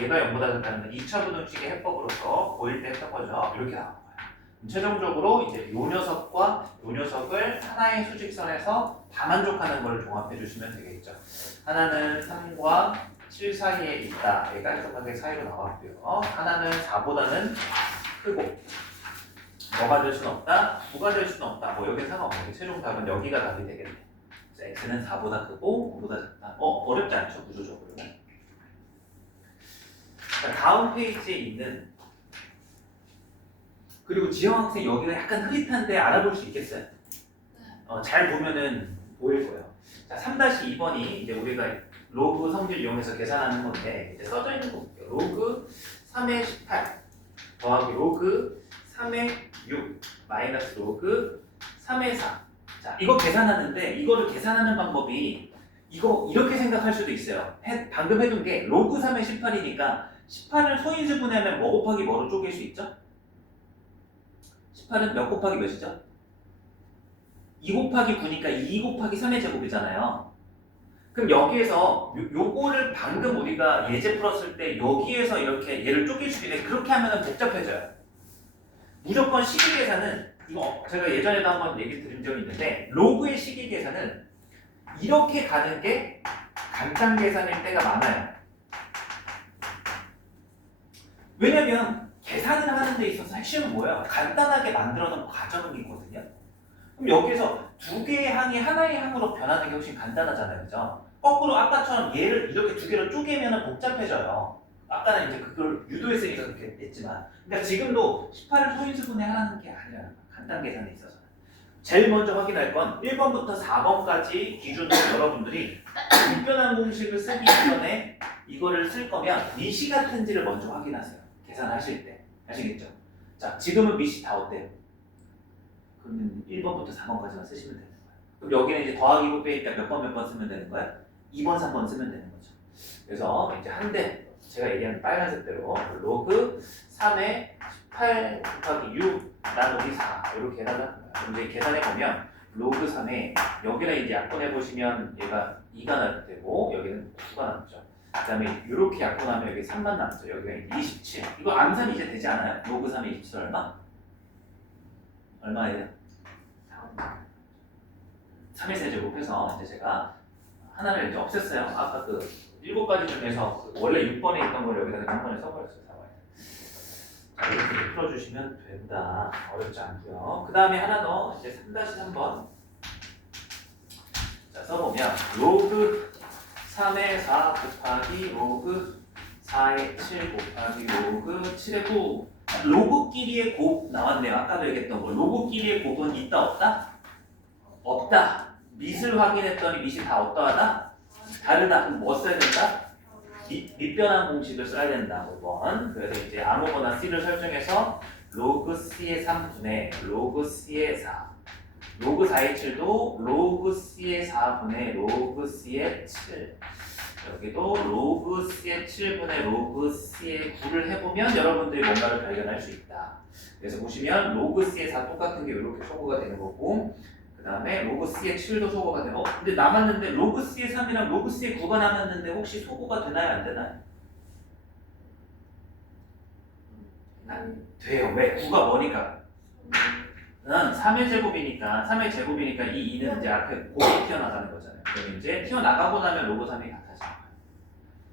얘가 0보다 작다는 건 2차 분음식의 해법으로서 보일 때 했던 거죠. 이렇게 나온 거예요. 최종적으로 이제 요 녀석과 요 녀석을 하나의 수직선에서 다 만족하는 걸 종합해 주시면 되겠죠. 하나는 3과 7 사이에 있다. 얘가 깔끔하게 사이로 나왔고요. 하나는 4보다는 크고 뭐가 될 수는 없다, 9가 될 수는 없다. 뭐 여기는 상관없는 게 최종 답은 여기가 답이 되겠네. 그래서 x는 4보다 크고 9보다 작다. 어렵지 않죠 구조적으로. 자, 다음 페이지에 있는 그리고 지영 학생 여기가 약간 흐릿한데 알아볼 수 있겠어요? 잘 보면은 보일 거예요. 자, 3-2번이 이제 우리가 로그 성질 이용해서 계산하는 건데 이제 써져 있는 거 볼게요. 로그 3의 18 더하기 로그 3의 6 마이너스 로그 3의 4. 자, 이거 계산하는데 이거를 계산하는 방법이 이거 이렇게 생각할 수도 있어요. 방금 해둔 게 로그 3의 18이니까 18을 소인수 분해하면 뭐 곱하기 뭐로 쪼갤 수 있죠? 18은 몇 곱하기 몇이죠? 2 곱하기 9니까 2 곱하기 3의 제곱이잖아요. 그럼 여기에서 요거를 방금 우리가 예제 풀었을 때 여기에서 이렇게 얘를 쪼갤 수 있는데 그렇게 하면 복잡해져요. 무조건 식이 계산은 이거 제가 예전에도 한번 얘기 드린 적이 있는데 로그의 식이 계산은 이렇게 가는 게 간단 계산일 때가 많아요. 왜냐면 계산을 하는 데 있어서 핵심은 뭐예요? 간단하게 만들어 놓은 과정이 있거든요. 그럼 여기서 두 개의 항이 하나의 항으로 변하는 게 훨씬 간단하잖아요. 그죠? 거꾸로 아까처럼 얘를 이렇게 두 개로 쪼개면 복잡해져요. 아까는 이제 그걸 유도했으니까 그렇게 했지만 그러니까 지금도 18을 소인수분해 하는 게 아니라 간단 계산에 있어서는 제일 먼저 확인할 건 1번부터 4번까지 기준으로 여러분들이 불변한 공식을 쓰기 전에 이거를 쓸 거면 미시 같은지를 먼저 확인하세요. 계산하실 때. 아시겠죠? 자, 지금은 미시 다 어때요? 그러면 1번부터 4번까지만 쓰시면 되는 거예요. 그럼 여기는 이제 더하기 곱빼니까 몇 번 쓰면 되는 거예요? 2번, 3번 쓰면 되는 거죠. 그래서 이제 한 대, 제가 얘기한 빨간색대로 로그 3의 18 곱하기 6 나누기 4 이렇게 해달라는 거예요. 그럼 이제 계산해보면 로그 3에 여기는 이제 약분해보시면 얘가 2가 나되고 여기는 9가 남죠. 그 다음에 이렇게 약분하면 여기 3만 남죠. 여기가 27. 이거 암산 이제 되지 않아요? 로그 3의 27 얼마? 얼마예요? 3의 세제곱해서 이제 제가 하나를 이제 없앴어요. 아까 그 7가지 중에서 그 원래 6번에 있던 걸 여기다 한 번에 써버렸어요. 4번에. 자, 이렇게 풀어주시면 된다. 어렵지 않고요. 그 다음에 하나 더 이제 3-3번. 자, 써보면 로그 3의 4 곱하기 로그 4의 7 곱하기 로그 7의 9 로그끼리의 곱 나왔네요. 아까도 얘기했던 거. 로그끼리의 곱은 있다 없다? 없다. 밑을 확인했더니 밑이 다 어떠하다? 다르다. 그럼 뭐 써야 된다? 밑변환 공식을 써야 된다. 5번. 그래서 이제 아무거나 c를 설정해서 로그 c의 3분의 로그 c의 4 로그 4의 7도 로그 c의 4분의 로그 c의 7 여기도 로그 c의 7분의 로그 c의 9를 해보면 여러분들이 뭔가를 발견할 수 있다. 그래서 보시면 로그 c의 4 똑같은 게 이렇게 소거가 되는 거고 그 다음에 로그 c의 7도 소거가 되고 근데 남았는데 로그 c의 3이랑 로그 c의 9가 남았는데 혹시 소거가 되나요 안 되나요? 돼요. 왜? 9가 뭐니까? 3의 제곱이니까 3의 제곱이니까 이 2는 이제 앞에 곱이 튀어나가는 거잖아요. 그럼 이제 튀어나가고 나면 로그 3이 같아지는 거예요.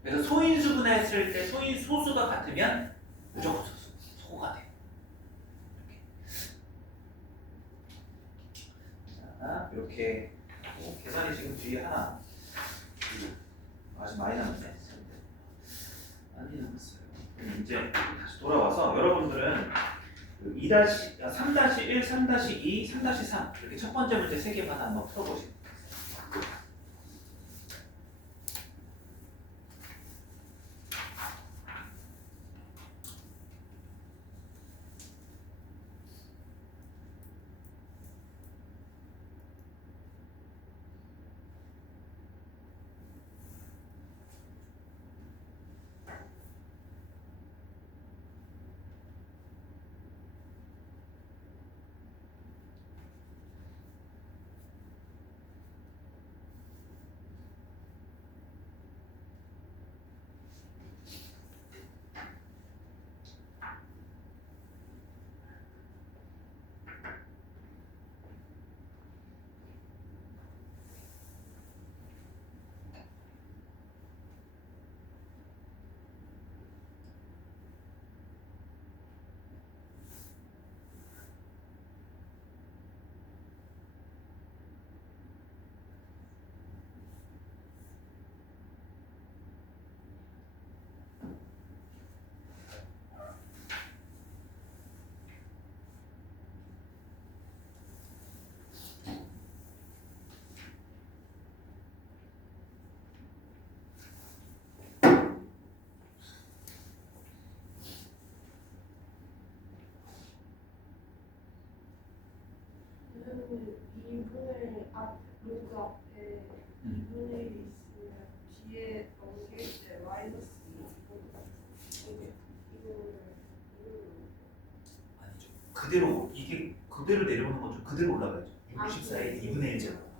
그래서 소인수분했을 때 소수가 같으면 무조건 소수가 돼. 이렇게 계산이 지금 뒤에 하나 아직 많이 남았네. 많이 남았어요. 이제 다시 돌아와서 여러분들은 3-1, 3-2, 3-3 이렇게 첫 번째 문제 3개만 한번 풀어보시죠. 얘는 2분의 앞 로그 앞에 2분의 1이 있으면 뒤에 넘길 때 마이너스 2분 아니죠. 그대로 이게 그대로 내려오는 거죠. 그대로 올라가야죠. 64에 2분의 1 제곱.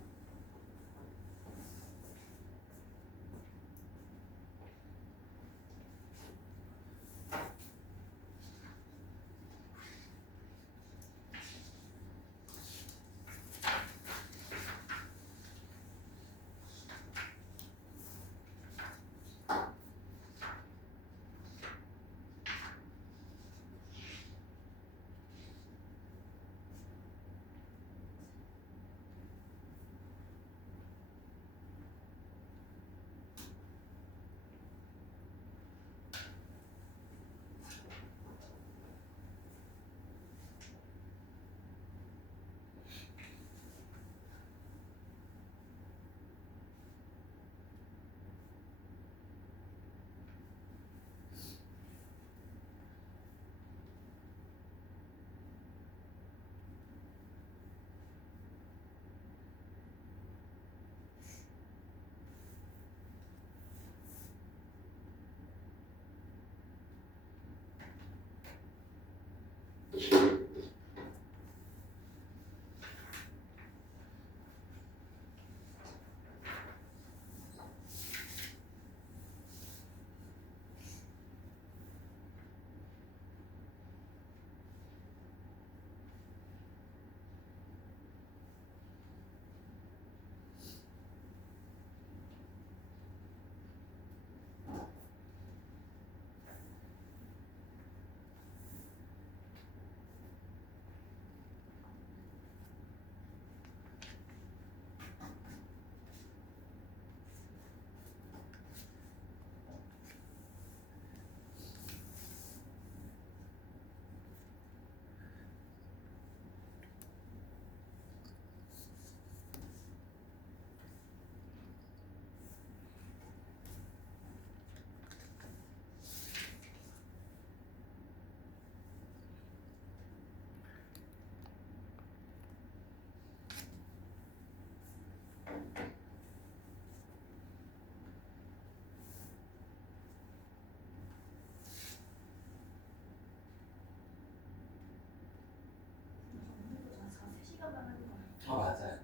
맞아요.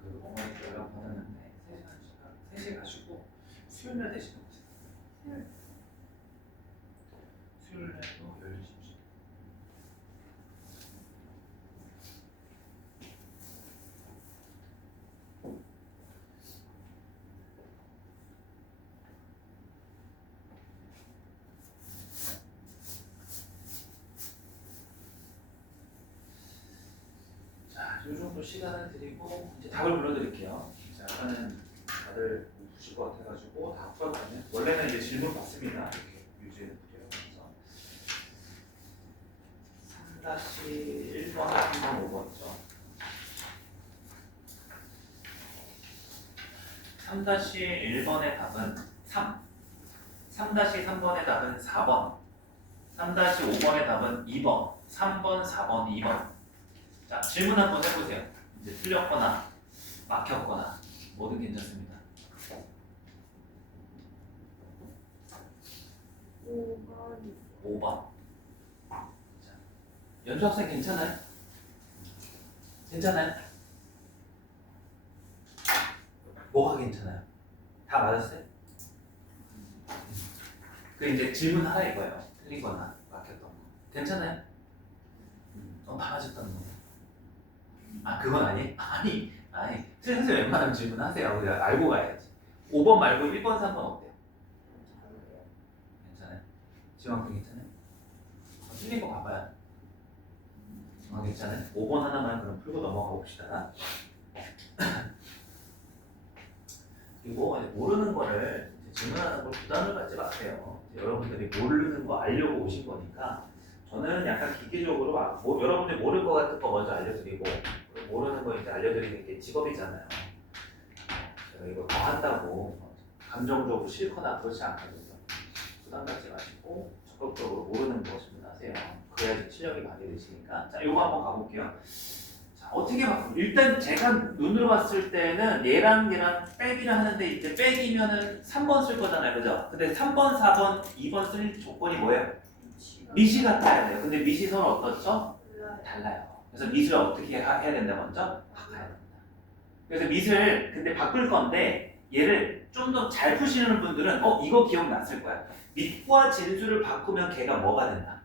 그 어머니 연락 받았는데 3시간 가시고 수요일날 되시는 거죠. 수요일날도 열리십시오. 자, 이 정도 시간을 드리고 이제 답을 불러드릴게요. 자, 아까는 다들 보실 것 같아가지고 다 풀었다면 원래는 이제 질문 받습니다. 이렇게 유지해볼게요. 그래서 3-1번, 3번, 5번이죠. 3-1번의 답은 3, 3-3번의 답은 4번, 3-5번의 답은 2번, 3번, 4번, 2번. 자, 질문 한번 해보세요. 이제 틀렸거나 막혔거나 뭐든 괜찮습니다. 5번 5번. 자, 연수 학생 괜찮아요? 괜찮아요? 뭐가 괜찮아요? 다 맞았어요? 그 이제 질문 하나 이거예요. 틀리거나 막혔던 거. 괜찮아요? 다 맞았다는 거. 아, 그건 아니? 아니. 틀린 선생님 웬만하면 질문하세요. 우리가 알고 가야지. 5번 말고 1번, 3번 어때요? 괜찮아요? 지금 학생 괜찮아요? 틀린 거 봐봐요. 괜찮아요? 5번 하나만 그럼 풀고 넘어가 봅시다. 그리고 모르는 거를 질문하는 걸 부담을 갖지 마세요. 여러분들이 모르는 거 알려고 오신 거니까 저는 약간 기계적으로 여러분들이 모를 것 같은 거 먼저 알려드리고 모르는 거 이제 알려드리는 게 직업이잖아요. 제가 이거 더 한다고 감정적으로 싫거나 그렇지 않거든요. 부담 갖지 마시고 적극적으로 모르는 거 질문하세요. 그래야지 실력이 많이 되시니까. 자, 이거 한번 가볼게요. 자, 어떻게 바꾸면 일단 제가 눈으로 봤을 때는 얘랑 빼기를 하는데 이제 빼기면은 3번 쓸 거잖아요, 그죠? 근데 3번, 4번, 2번 쓸 조건이 뭐예요? 미시 같아야 돼요. 근데 미시 서로 어떻죠? 달라요. 그래서 미시를 어떻게 해야 된다 먼저? 바꿔야 된다. 그래서 미시를 근데 바꿀 건데 얘를 좀 더 잘 푸시는 분들은 이거 기억났을 거야. 밑과 진수를 바꾸면 걔가 뭐가 된다?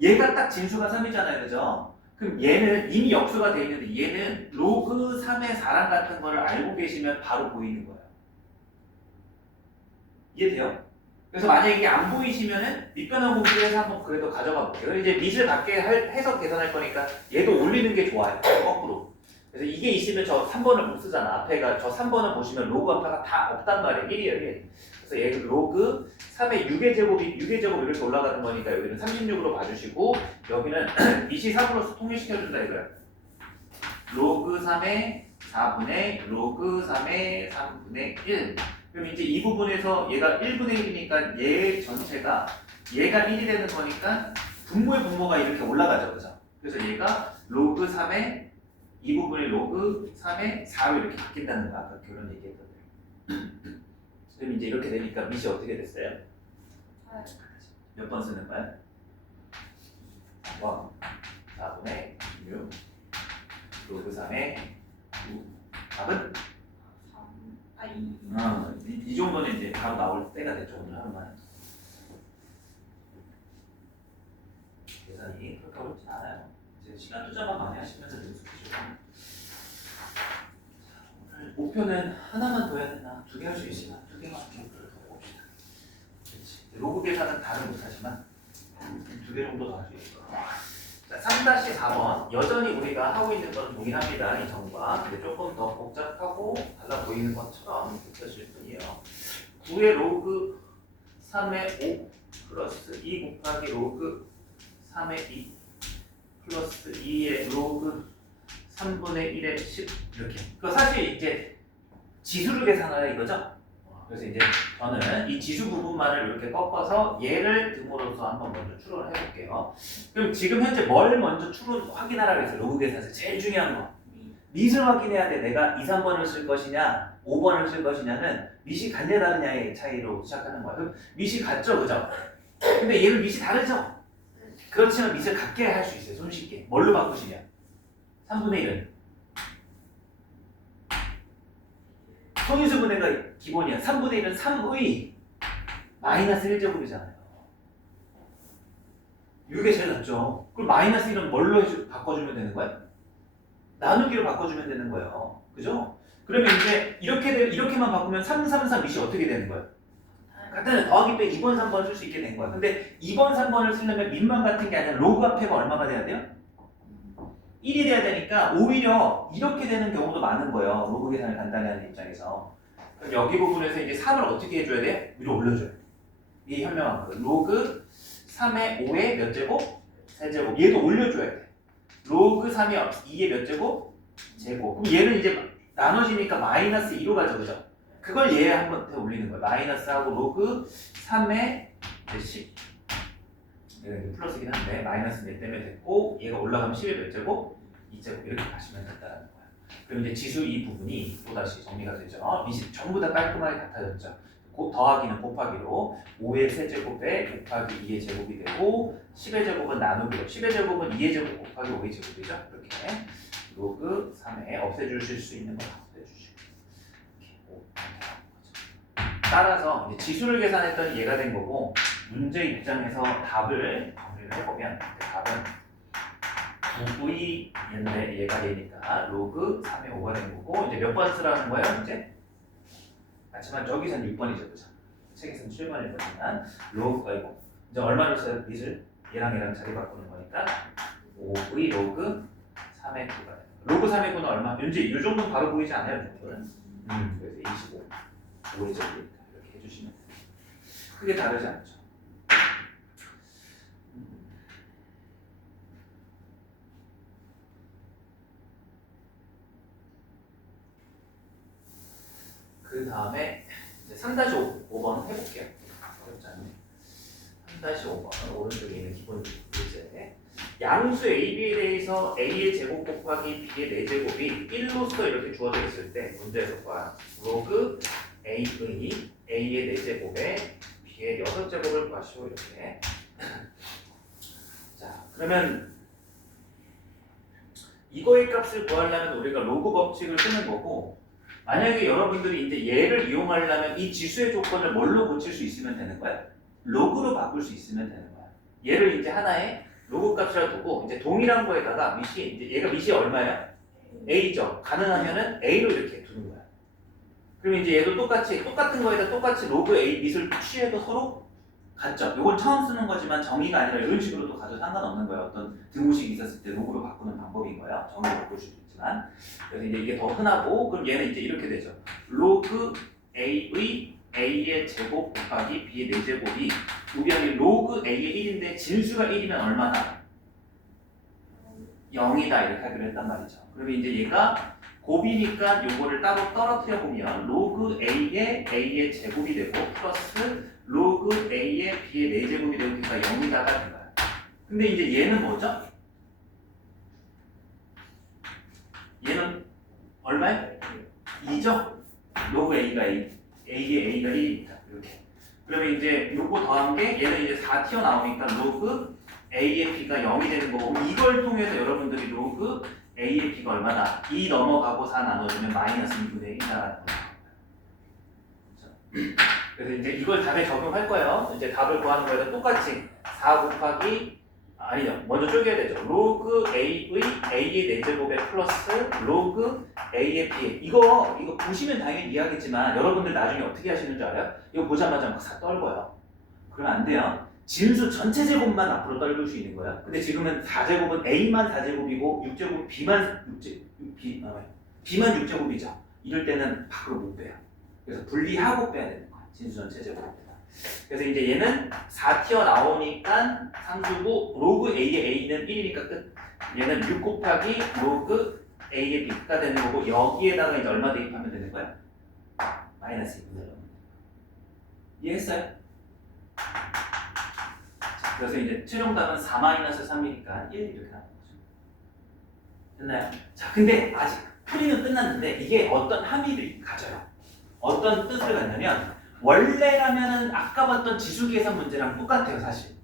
얘가 딱 진수가 3이잖아요, 그죠? 그럼 얘는 이미 역수가 돼 있는데 얘는 로그 3의 4랑 같은 거를 알고 계시면 바로 보이는 거예요. 이해돼요? 그래서 만약에 이게 안 보이시면은 밑변환 공식에서 한번 그래도 가져가 볼게요. 이제 밑을 밖에 해서 계산할 거니까 얘도 올리는 게 좋아요. 거꾸로. 그래서 이게 있으면 저 3번을 못 쓰잖아. 앞에가 저 3번을 보시면 로그 앞에가 다 없단 말이에요. 1이에요, 1. 그래서 얘 로그 3의 6의 제곱 이렇게 올라가는 거니까 여기는 36으로 봐주시고 여기는 미시 3으로서 통일시켜준다 이거야. 로그 3의 4분의 로그 3의 3분의 1. 그럼 이제 이 부분에서 얘가 1분의 1이니까 얘 전체가 얘가 1이 되는 거니까 분모의 분모가 이렇게 올라가죠, 그죠? 그래서 얘가 로그 3의 이 부분이 로그 3의 4로 이렇게 바뀐다는 거 아까 그런 얘기했거든요. 그럼 이제 이렇게 되니까 밑이 어떻게 됐어요? 몇 번 쓰는 거야? 4분의 6 로그 3의 9 답은? 이 정도는 이제 바로 나올 때가 됐죠. 오늘 하루만 계산이 그렇게 어렵진 않아요. 이제 시간 투자만 많이 하시면 능숙해지고. 오늘 목표는 하나만 더 해야 되나? 2개 할 수 있으면 2개만 목표를 더 해봅시다. 그렇지. 로그 계산은 다른 못하지만 2개 정도 더 할 수 있을 거예요. 자, 3-4번 여전히 우리가 하고 있는 건 동일합니다. 이전과 근데 조금 더 복잡하고 달라 보이는 것처럼 느껴질 뿐이에요. 9의 로그 3의 5 플러스 2 곱하기 로그 3의 2 플러스 2의 로그 3분의 1의 10 이렇게. 그 사실 이제 지수를 계산하라 이거죠? 그래서 이제 저는 이 지수 부분만을 이렇게 꺾어서 얘를 등으로서 한번 먼저 추론을 해볼게요. 그럼 지금 현재 뭘 먼저 확인하라고 했어요? 로그 계산에서 제일 중요한 거. 밑을 확인해야 돼. 내가 2, 3번을 쓸 것이냐 5번을 쓸 것이냐는 밑이 같냐 다르냐의 차이로 시작하는 거야. 그럼 밑이 같죠, 그죠? 근데 얘는 밑이 다르죠? 그렇지만 밑을 같게 할 수 있어요, 손쉽게. 뭘로 바꾸시냐? 3분의 1은 소인수분해가 기본이야. 3분의 1은 3의 마이너스 1제곱이잖아요. 이게 제일 낫죠. 그럼 마이너스 1은 뭘로 바꿔주면 되는 거야? 나누기로 바꿔주면 되는 거예요. 그죠? 그러면 이제 이렇게만 바꾸면 3, 3, 3, 2이 어떻게 되는 거야? 간단히 더하기 빼 2번, 3번 쓸 수 있게 된 거야. 근데 2번, 3번을 쓰려면 민만 같은 게 아니라 로그 앞에가 얼마가 돼야 돼요? 1이 돼야 되니까 오히려 이렇게 되는 경우도 많은 거예요. 로그 계산을 간단히 하는 입장에서. 그럼 여기 부분에서 이제 3을 어떻게 해줘야 돼? 위로 올려줘야 돼. 이게 현명한 거예요. 로그 3의 5의 몇 제곱? 세제곱. 얘도 올려줘야 돼. 로그 3의 2의 몇 제곱? 제곱. 그럼 얘는 이제 나눠지니까 마이너스 2로 가죠. 그죠? 그걸 얘에 한번 더 올리는 거예요. 마이너스하고 로그 3의 10. 얘가 이제 플러스긴 한데 마이너스 4 때문에 됐고 얘가 올라가면 10의 몇 제곱? 2제곱 이렇게 가시면 된다는 거예요. 그럼 이제 지수 이 부분이 또다시 정리가 되죠. 미시 전부 다 깔끔하게 같아졌죠. 더하기는 곱하기로 5의 세제곱에 곱하기 2의 제곱이 되고 10의 제곱은 나누기로 10의 제곱은 2의 제곱 곱하기 5의 제곱이죠. 이렇게 로그 3에 없애주실 수 있는 걸 없애주시고 따라서 이제 지수를 계산했더니 얘가 된 거고 문제 입장에서 답을 정리를 해보면 답은 9의 얘인데 얘가 얘니까 로그 3의 5가 된 거고 이제 몇 번 쓰라는 거예요 이제? 하지만 저기서는 6번이죠 그죠? 책에서는 7번일 거지만 로그가 이거 이제 얼마를 써야 빛을 얘랑 자리 바꾸는 거니까 5의 로그 3의 9가 되는 거예요. 로그 3의 9는 얼마? 왠지 이 정도는 바로 보이지 않아요? 이 정도는? 그래서 25 5의 제곱이니까 이렇게 해주시면 돼요. 크게 다르지 않죠. 그 다음에 3-5번 해볼게요. 어렵지 않네. 3-5번 오른쪽에 있는 기본 문제. 양수 AB에 대해서 A의 제곱 곱하기 B의 4제곱이 1로서 이렇게 주어져 있을 때 문제에서 봐. 로그 A의 A의 4제곱에 B의 6제곱을 구하시고 이렇게. 자, 그러면 이거의 값을 구하려면 우리가 로그 법칙을 쓰는 거고 만약에 여러분들이 이제 얘를 이용하려면 이 지수의 조건을 뭘로 고칠 수 있으면 되는 거야? 로그로 바꿀 수 있으면 되는 거야. 얘를 이제 하나의 로그 값이라 두고 이제 동일한 거에다가 밑이 이제 얘가 밑이 얼마야? A죠. 가능하면은 A로 이렇게 두는 거야. 그러면 이제 얘도 똑같은 거에다 똑같이 로그 A 밑을 취해도 서로 같죠. 이건 처음 쓰는 거지만 정의가 아니라 이런 식으로도 가도 상관없는 거예요. 어떤 등호식이 있었을 때 로그로 바꾸는 방법인 거예요. 정의로 바꿀 수도 있지만. 그래서 이제 이게 더 흔하고 그럼 얘는 이제 이렇게 되죠. 로그 A의 제곱 곱하기 B의 4제곱이 여기 안에 로그 A의 1인데 진수가 1이면 얼마나? 0이다 이렇게 하기로 했단 말이죠. 그러면 이제 얘가 곱이니까 요거를 따로 떨어뜨려 보면 로그 A의 제곱이 되고 플러스 로그 A의 B의 4제곱이 되고 그러니까 0이다가 된 거야. 근데 이제 얘는 뭐죠? 얘는 얼마야? 2죠? 로그 A가 A가 1이니까 이렇게. 그러면 이제 요거 더한 게 얘는 이제 4 튀어나오니까 로그 A의 B가 0이 되는 거고 이걸 통해서 여러분들이 로그 A의 B가 얼마다? 2 넘어가고 4 나눠주면 마이너스 2분의 1이라는 거예요. 그래서 이제 이걸 답에 적용할 거예요. 이제 답을 구하는 거에다 똑같이 4 곱하기 아니요. 먼저 쪼개야 되죠. 로그 A의 4제곱에 플러스 로그 A의 B. 이거 보시면 당연히 이해하겠지만 여러분들 나중에 어떻게 하시는 줄 알아요? 이거 보자마자 막 다 떨궈요. 그러면 안 돼요. 진수 전체 제곱만 앞으로 떨굴 수 있는 거야. 근데 지금은 4제곱은 A만 4제곱이고 6제곱 B만 6제곱이죠. 이럴 때는 밖으로 못 빼요. 그래서 분리하고 빼야 되는 거야. 진수 전체 제곱입니다. 그래서 이제 얘는 4 튀어나오니까 상수고 로그 A의 A는 1이니까 끝. 얘는 6 곱하기 로그 A의 B가 되는 거고 여기에다가 이제 얼마 대입하면 되는 거야? 마이너스 2분의 1. 이해했어요? 자, 그래서 이제 최종답은 4-3이니까 1 이렇게 나오는 거죠. 됐나요? 자, 근데 아직 풀이는 끝났는데 이게 어떤 함의를 가져요. 어떤 뜻을 갖냐면 원래라면은 아까 봤던 지수 계산 문제랑 똑같아요, 사실.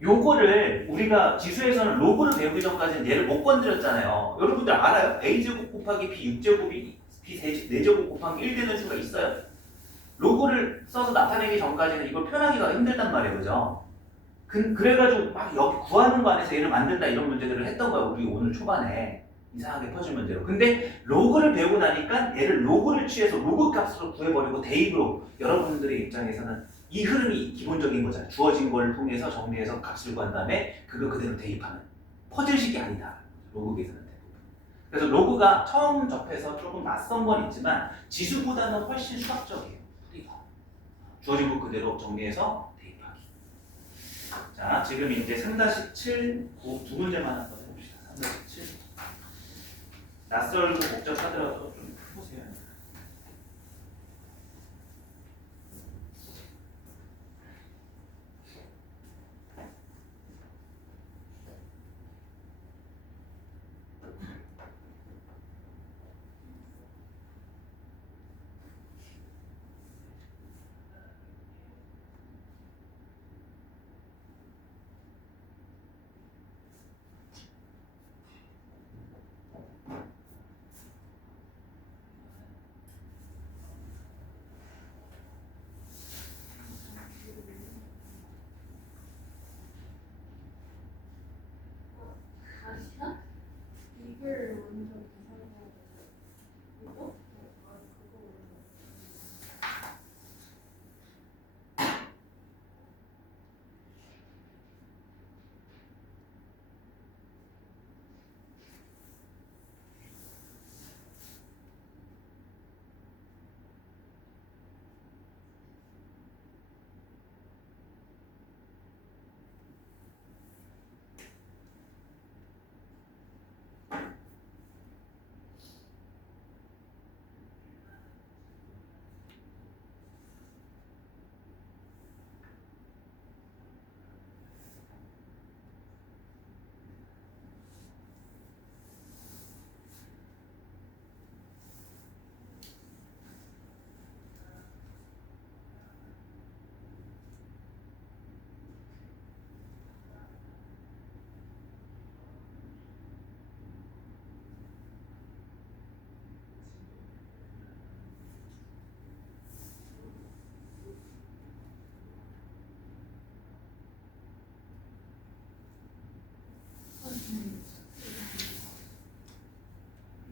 요거를 우리가 지수에서는 로그를 배우기 전까지는 얘를 못 건드렸잖아요. 여러분들 알아요? A제곱 곱하기 B 6제곱이 b 4제곱 곱하기 1 되는 수가 있어요. 로그를 써서 나타내기 전까지는 이걸 표현하기가 힘들단 말이에요. 그죠? 그래가지고 막 여기 구하는 거 안에서 얘를 만든다 이런 문제들을 했던 거야. 우리 오늘 초반에 이상하게 퍼즐 문제로. 근데 로그를 배우고 나니까 얘를 로그를 취해서 로그 값으로 구해버리고 대입으로 여러분들의 입장에서는 이 흐름이 기본적인 거잖아요. 주어진 걸 통해서 정리해서 값을 구한 다음에 그거 그대로 대입하는 퍼즐식이 아니다. 로그 계산은 대부분. 그래서 로그가 처음 접해서 조금 낯선 건 있지만 지수보다는 훨씬 수학적이에요. 풀이가. 주어진 것 그대로 정리해서 대입하기. 자, 지금 이제 3-7 두 문제만 한번 해봅시다. 3-7 낯설고 복잡하더라도 좀 해보세요. 이걸 먼저 계산하고 이거? 그거 먼저.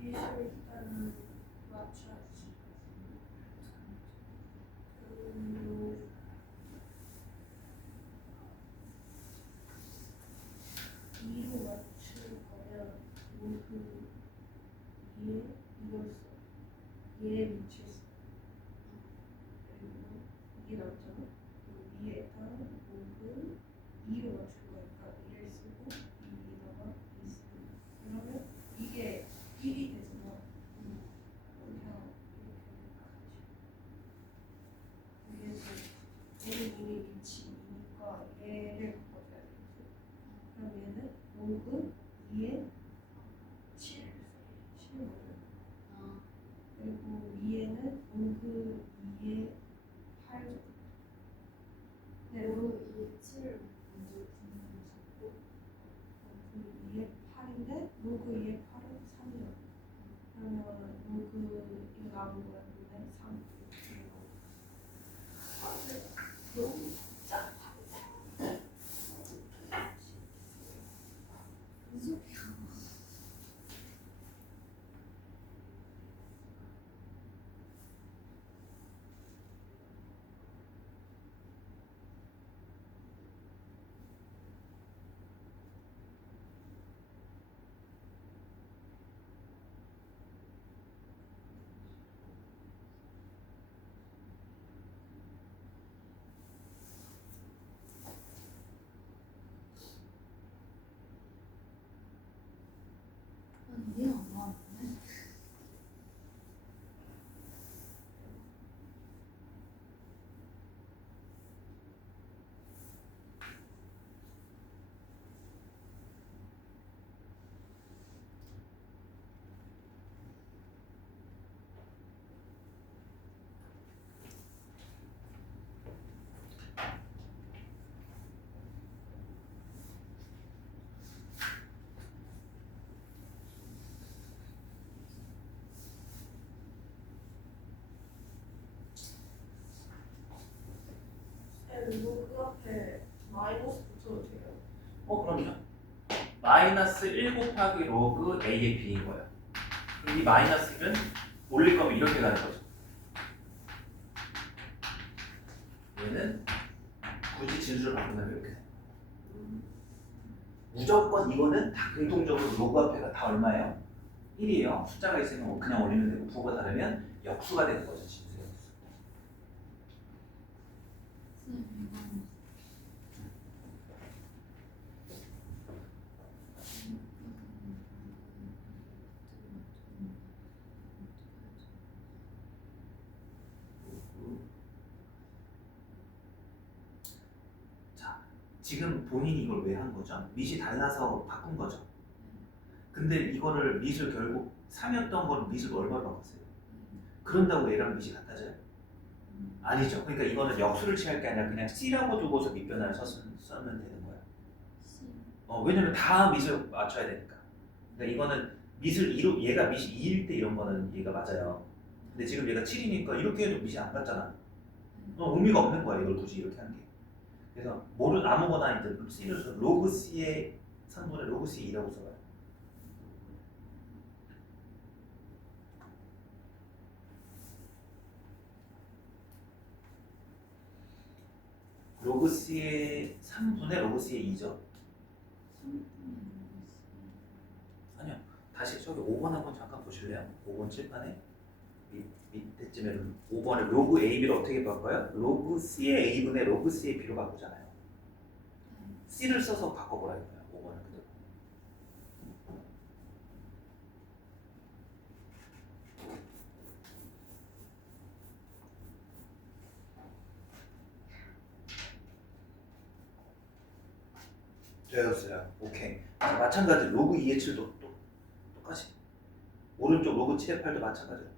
이를 일단은 맞춰야지. 그리고 이로 맞출 거면 로그 2에 이걸 써. 얘에 미칠 수. 그리고 이게 남잖아. 그리고 위에다 로그 2로 맞출 거니까 1을 쓰고 2에다가 2 쓰고. 그러면 이게 1이 되잖아. 그냥 이렇게 같이. 얘는 이미 미치니까 얘를 바꿔줘야 되겠지. 그럼 얘는 로그 2에 7 그리고 위에는 로그 2에 8 정도. 네, 로그 2에 7을 먼저 분명히 로그 2에 8인데 로그 2에 8은 3이야. 그러면 로그 이거 남은 거야. 근데 3 너무 짜. 무슨 소리야. 그러면 로그 앞에 마이너스 붙여도 돼요? 그럼요. 마이너스 1 곱하기 로그 A의 B인 거예요. 이 마이너스는 올릴 거면 이렇게 가는 거죠. 얘는 굳이 진수를 바꾼다면 이렇게 돼요. 무조건 이거는 다 공통적으로 로그 앞에가 다 얼마예요? 1이에요. 숫자가 있으면 그냥 올리면 되고 부호가 다르면 역수가 되는 거죠. 진수의 역수. 자, 지금 본인이 이걸 왜 한 거죠? 밑이 달라서 바꾼 거죠. 근데 이거를 밑을 결국 3이었던 거를 밑을 얼마로 바꿨어요? 그런다고 얘랑 밑이 같아져요? 아니죠. 그러니까 이거는 역수를 취할 게 아니라 그냥 C라고 두고서 밑변화를 쓰면 되는 거예요. 왜냐면 다 밑을 맞춰야 되니까. 그러니까 이거는 밑을 2로, 얘가 밑이 2일 때 이런 거는 얘가 맞아요. 근데 지금 얘가 7이니까 이렇게 해도 밑이 안 같잖아. 의미가 없는 거야, 이걸 굳이 이렇게 한 게. 그래서 아무거나 이제 C를 써 로그 C의 3분의 로그 C 2라고 써봐요. 로그 C의 3분의 로그 C의 2죠. 아니요. 다시 저기 5번 한번 잠깐 보실래요? 5번 칠판에 밑에쯤에 5번에 로그 AB를 어떻게 바꿔요? 로그 C의 A분의 로그 C의 B로 바꾸잖아요. C를 써서 바꿔보라 이거예요. 5번은 그대로. 되었어요. 오케이. 자, 마찬가지 로그 2의 7도 똑같이. 오른쪽 로그 7의 8도 마찬가지예요.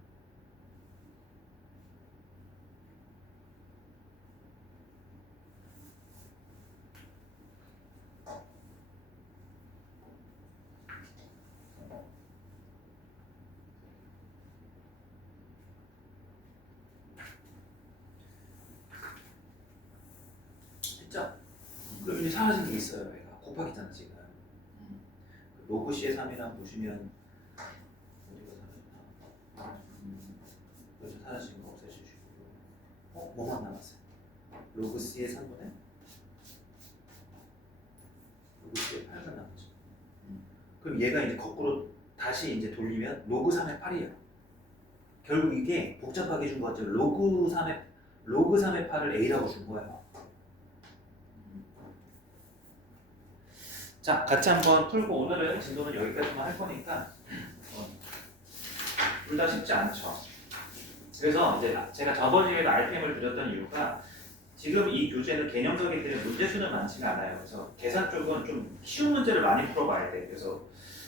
됐죠? 그럼 이제 사라진 게 있어요. 얘가 곱하기잖아 지금. 로그 C의 3이랑 보시면 어디가 사라졌나? 여기서 사라진 거 없애주시고 뭐만 남았어요? 로그 C의 3분의 로그 C의 8가 남았죠. 그럼 얘가 이제 거꾸로 다시 이제 돌리면 로그 3의 8이에요. 결국 이게 복잡하게 준 것 같아요. 로그 3의 8을 A라고 준 거예요. 자, 같이 한번 풀고 오늘은 진도는 여기까지만 할 거니까 둘 다 쉽지 않죠. 그래서 이제 제가 저번 기회에 RPM을 드렸던 이유가 지금 이 교재는 개념적이기 때문에 문제수는 많지가 않아요. 그래서 계산 쪽은 좀 쉬운 문제를 많이 풀어봐야 돼. 그래서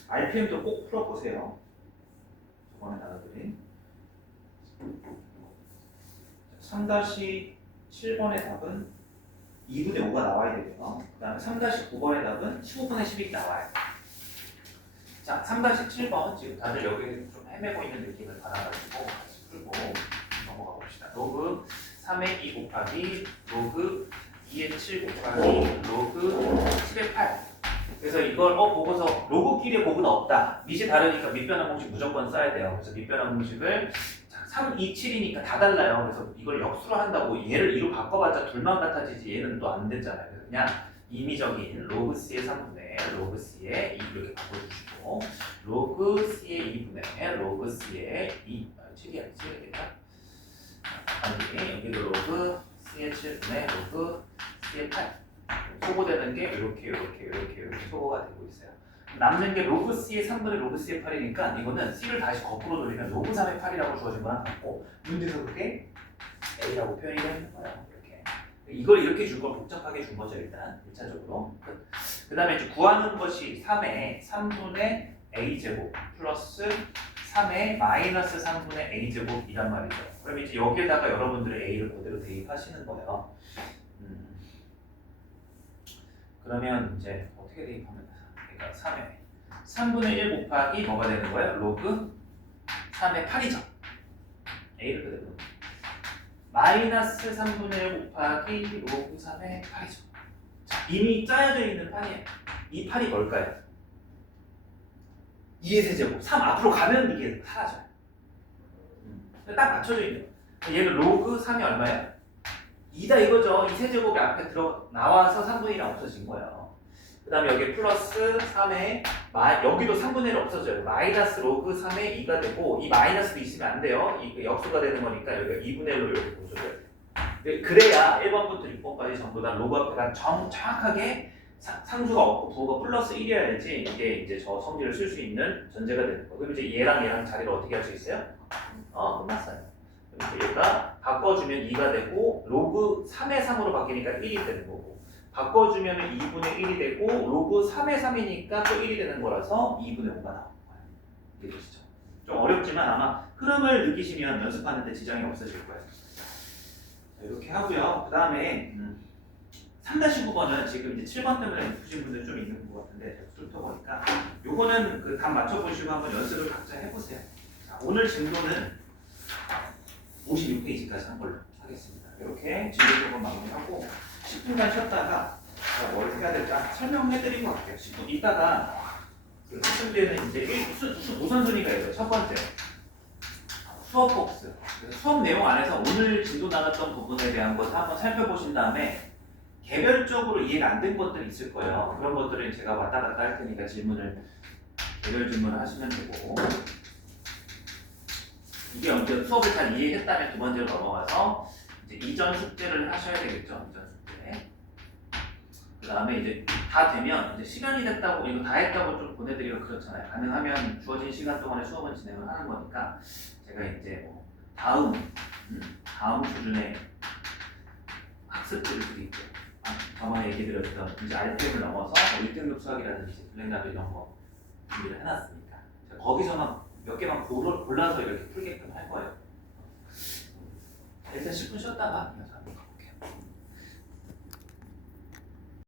RPM도 꼭 풀어보세요. 저번에 나눠드린 3-7번의 답은 2분의 5가 나와야 되고요. 그 다음에 3-9번의 답은 15분의 10이 나와요. 자, 3-7번 지금 다들 여기 좀 헤매고 있는 느낌을 받아가지고 같이 풀고 넘어가 봅시다. 로그 3의 2 곱하기 로그 2의 7 곱하기 로그 10의 8. 그래서 이걸 보고서 로그끼리의 곱은 없다. 밑이 다르니까 밑변환 공식 무조건 써야 돼요. 그래서 밑변환 공식을 3, 2, 7이니까 다 달라요. 그래서 이걸 역수로 한다고 얘를 2로 바꿔봤자 둘만 같아지지 얘는 또 안 됐잖아요. 그래서 그냥 임의적인 로그 C의 3분의 로그 C의 2 이렇게 바꿔주시고 로그 C의 2분의 로그 C의 2 7이야 7이겠다. 아니 여기도 로그 C의 7분의 로그 C의 8 소거되는 게 이렇게 소거가 되고 있어요. 남는 게 로그 C의 3분의 로그 C의 8이니까 이거는 C를 다시 거꾸로 돌리면 로그 3의 8이라고 주어진 거랑 같고 문제에서 그게 A라고 표현이 되는 거예요. 이렇게. 이걸 이렇게 준 걸 복잡하게 준 거죠 일단 1차적으로. 그 다음에 이제 구하는 것이 3의 3분의 A제곱 플러스 3의 마이너스 3분의 A제곱이란 말이죠. 그럼 이제 여기에다가 여러분들의 A를 그대로 대입하시는 거예요. 그러면 이제 어떻게 대입하면 그러니까 3의 1 곱하기 뭐가 되는 거예요? 로그 3의 8이죠. A를 그대로 마이너스 3분의 1 곱하기 로그 3의 파이죠. 자, 이미 짜여져 있는 판이에요. 이 판이 뭘까요? 2의 세제곱. 3 앞으로 가면 이게 사라져요. 딱 맞춰져 있는 거예요. 얘는 로그 3이 얼마예요? 2다 이거죠. 이 세제곱이 앞에 나와서 3분의 1이 없어진 거예요. 그 다음에 여기 플러스 3에 여기도 3분의 1 없어져요. 마이너스 로그 3에 2가 되고 이 마이너스도 있으면 안 돼요. 이 역수가 되는 거니까 여기가 2분의 1로 이렇게 보셔줘야 돼요. 그래야 1번부터 6번까지 전부 다 로그 앞에가 정확하게 상수가 없고 부호가 플러스 1이어야지 이게 이제 저 성질을 쓸 수 있는 전제가 되는 거예요. 그럼 이제 얘랑 자리를 어떻게 할 수 있어요? 끝났어요. 그래서 얘가 바꿔주면 2가 되고 로그 3의 3으로 바뀌니까 1이 되는 거고 바꿔주면 2분의 1이 되고 로그 3의 3이니까 또 1이 되는 거라서 2분의 5가 나오는 거예요. 이해되시죠? 좀 어렵지만 아마 흐름을 느끼시면 연습하는데 지장이 없어질 거예요. 자, 이렇게 하고요. 그 다음에 3-9번은 지금 이제 7번 때문에 푸신 분들 좀 있는 것 같은데 훑어보니까 요거는 그 답 맞춰보시고 한번 연습을 각자 해보세요. 자, 오늘 진도는 56페이지까지 한 걸로 하겠습니다. 이렇게 진도 마무리하고 10분간 쉬었다가 뭘 해야 될지 설명해드리고 갈게요. 10분 있다가 그 학생들은 이제 우선순위가 있어요. 첫 번째 수업 복습. 그래서 수업 내용 안에서 오늘 진도 나갔던 부분에 대한 것을 한번 살펴보신 다음에 개별적으로 이해가 안 된 것들이 있을 거예요. 그런 것들은 제가 왔다 갔다 할 테니까 개별 질문을 하시면 되고 이게 언제 수업을 잘 이해했다면 두 번째로 넘어가서 이제 이전 숙제를 하셔야 되겠죠. 이전 숙제. 그 다음에 이제 다 되면 이제 시간이 됐다고 이거 다 했다고 좀 보내드리고 그렇잖아요. 가능하면 주어진 시간 동안에 수업은 진행을 하는 거니까 제가 이제 뭐 다음 수준의 학습지를 드릴게요. 저번에 얘기 드렸던 이제 RPM을 넘어서 1등급 수학이라든지 블랙나비 이런 거 준비를 해놨으니까 제가 거기서만 몇 개만 골라서 이렇게 풀게끔 할 거예요. 일단 10분 쉬었다가 이어서 합니다.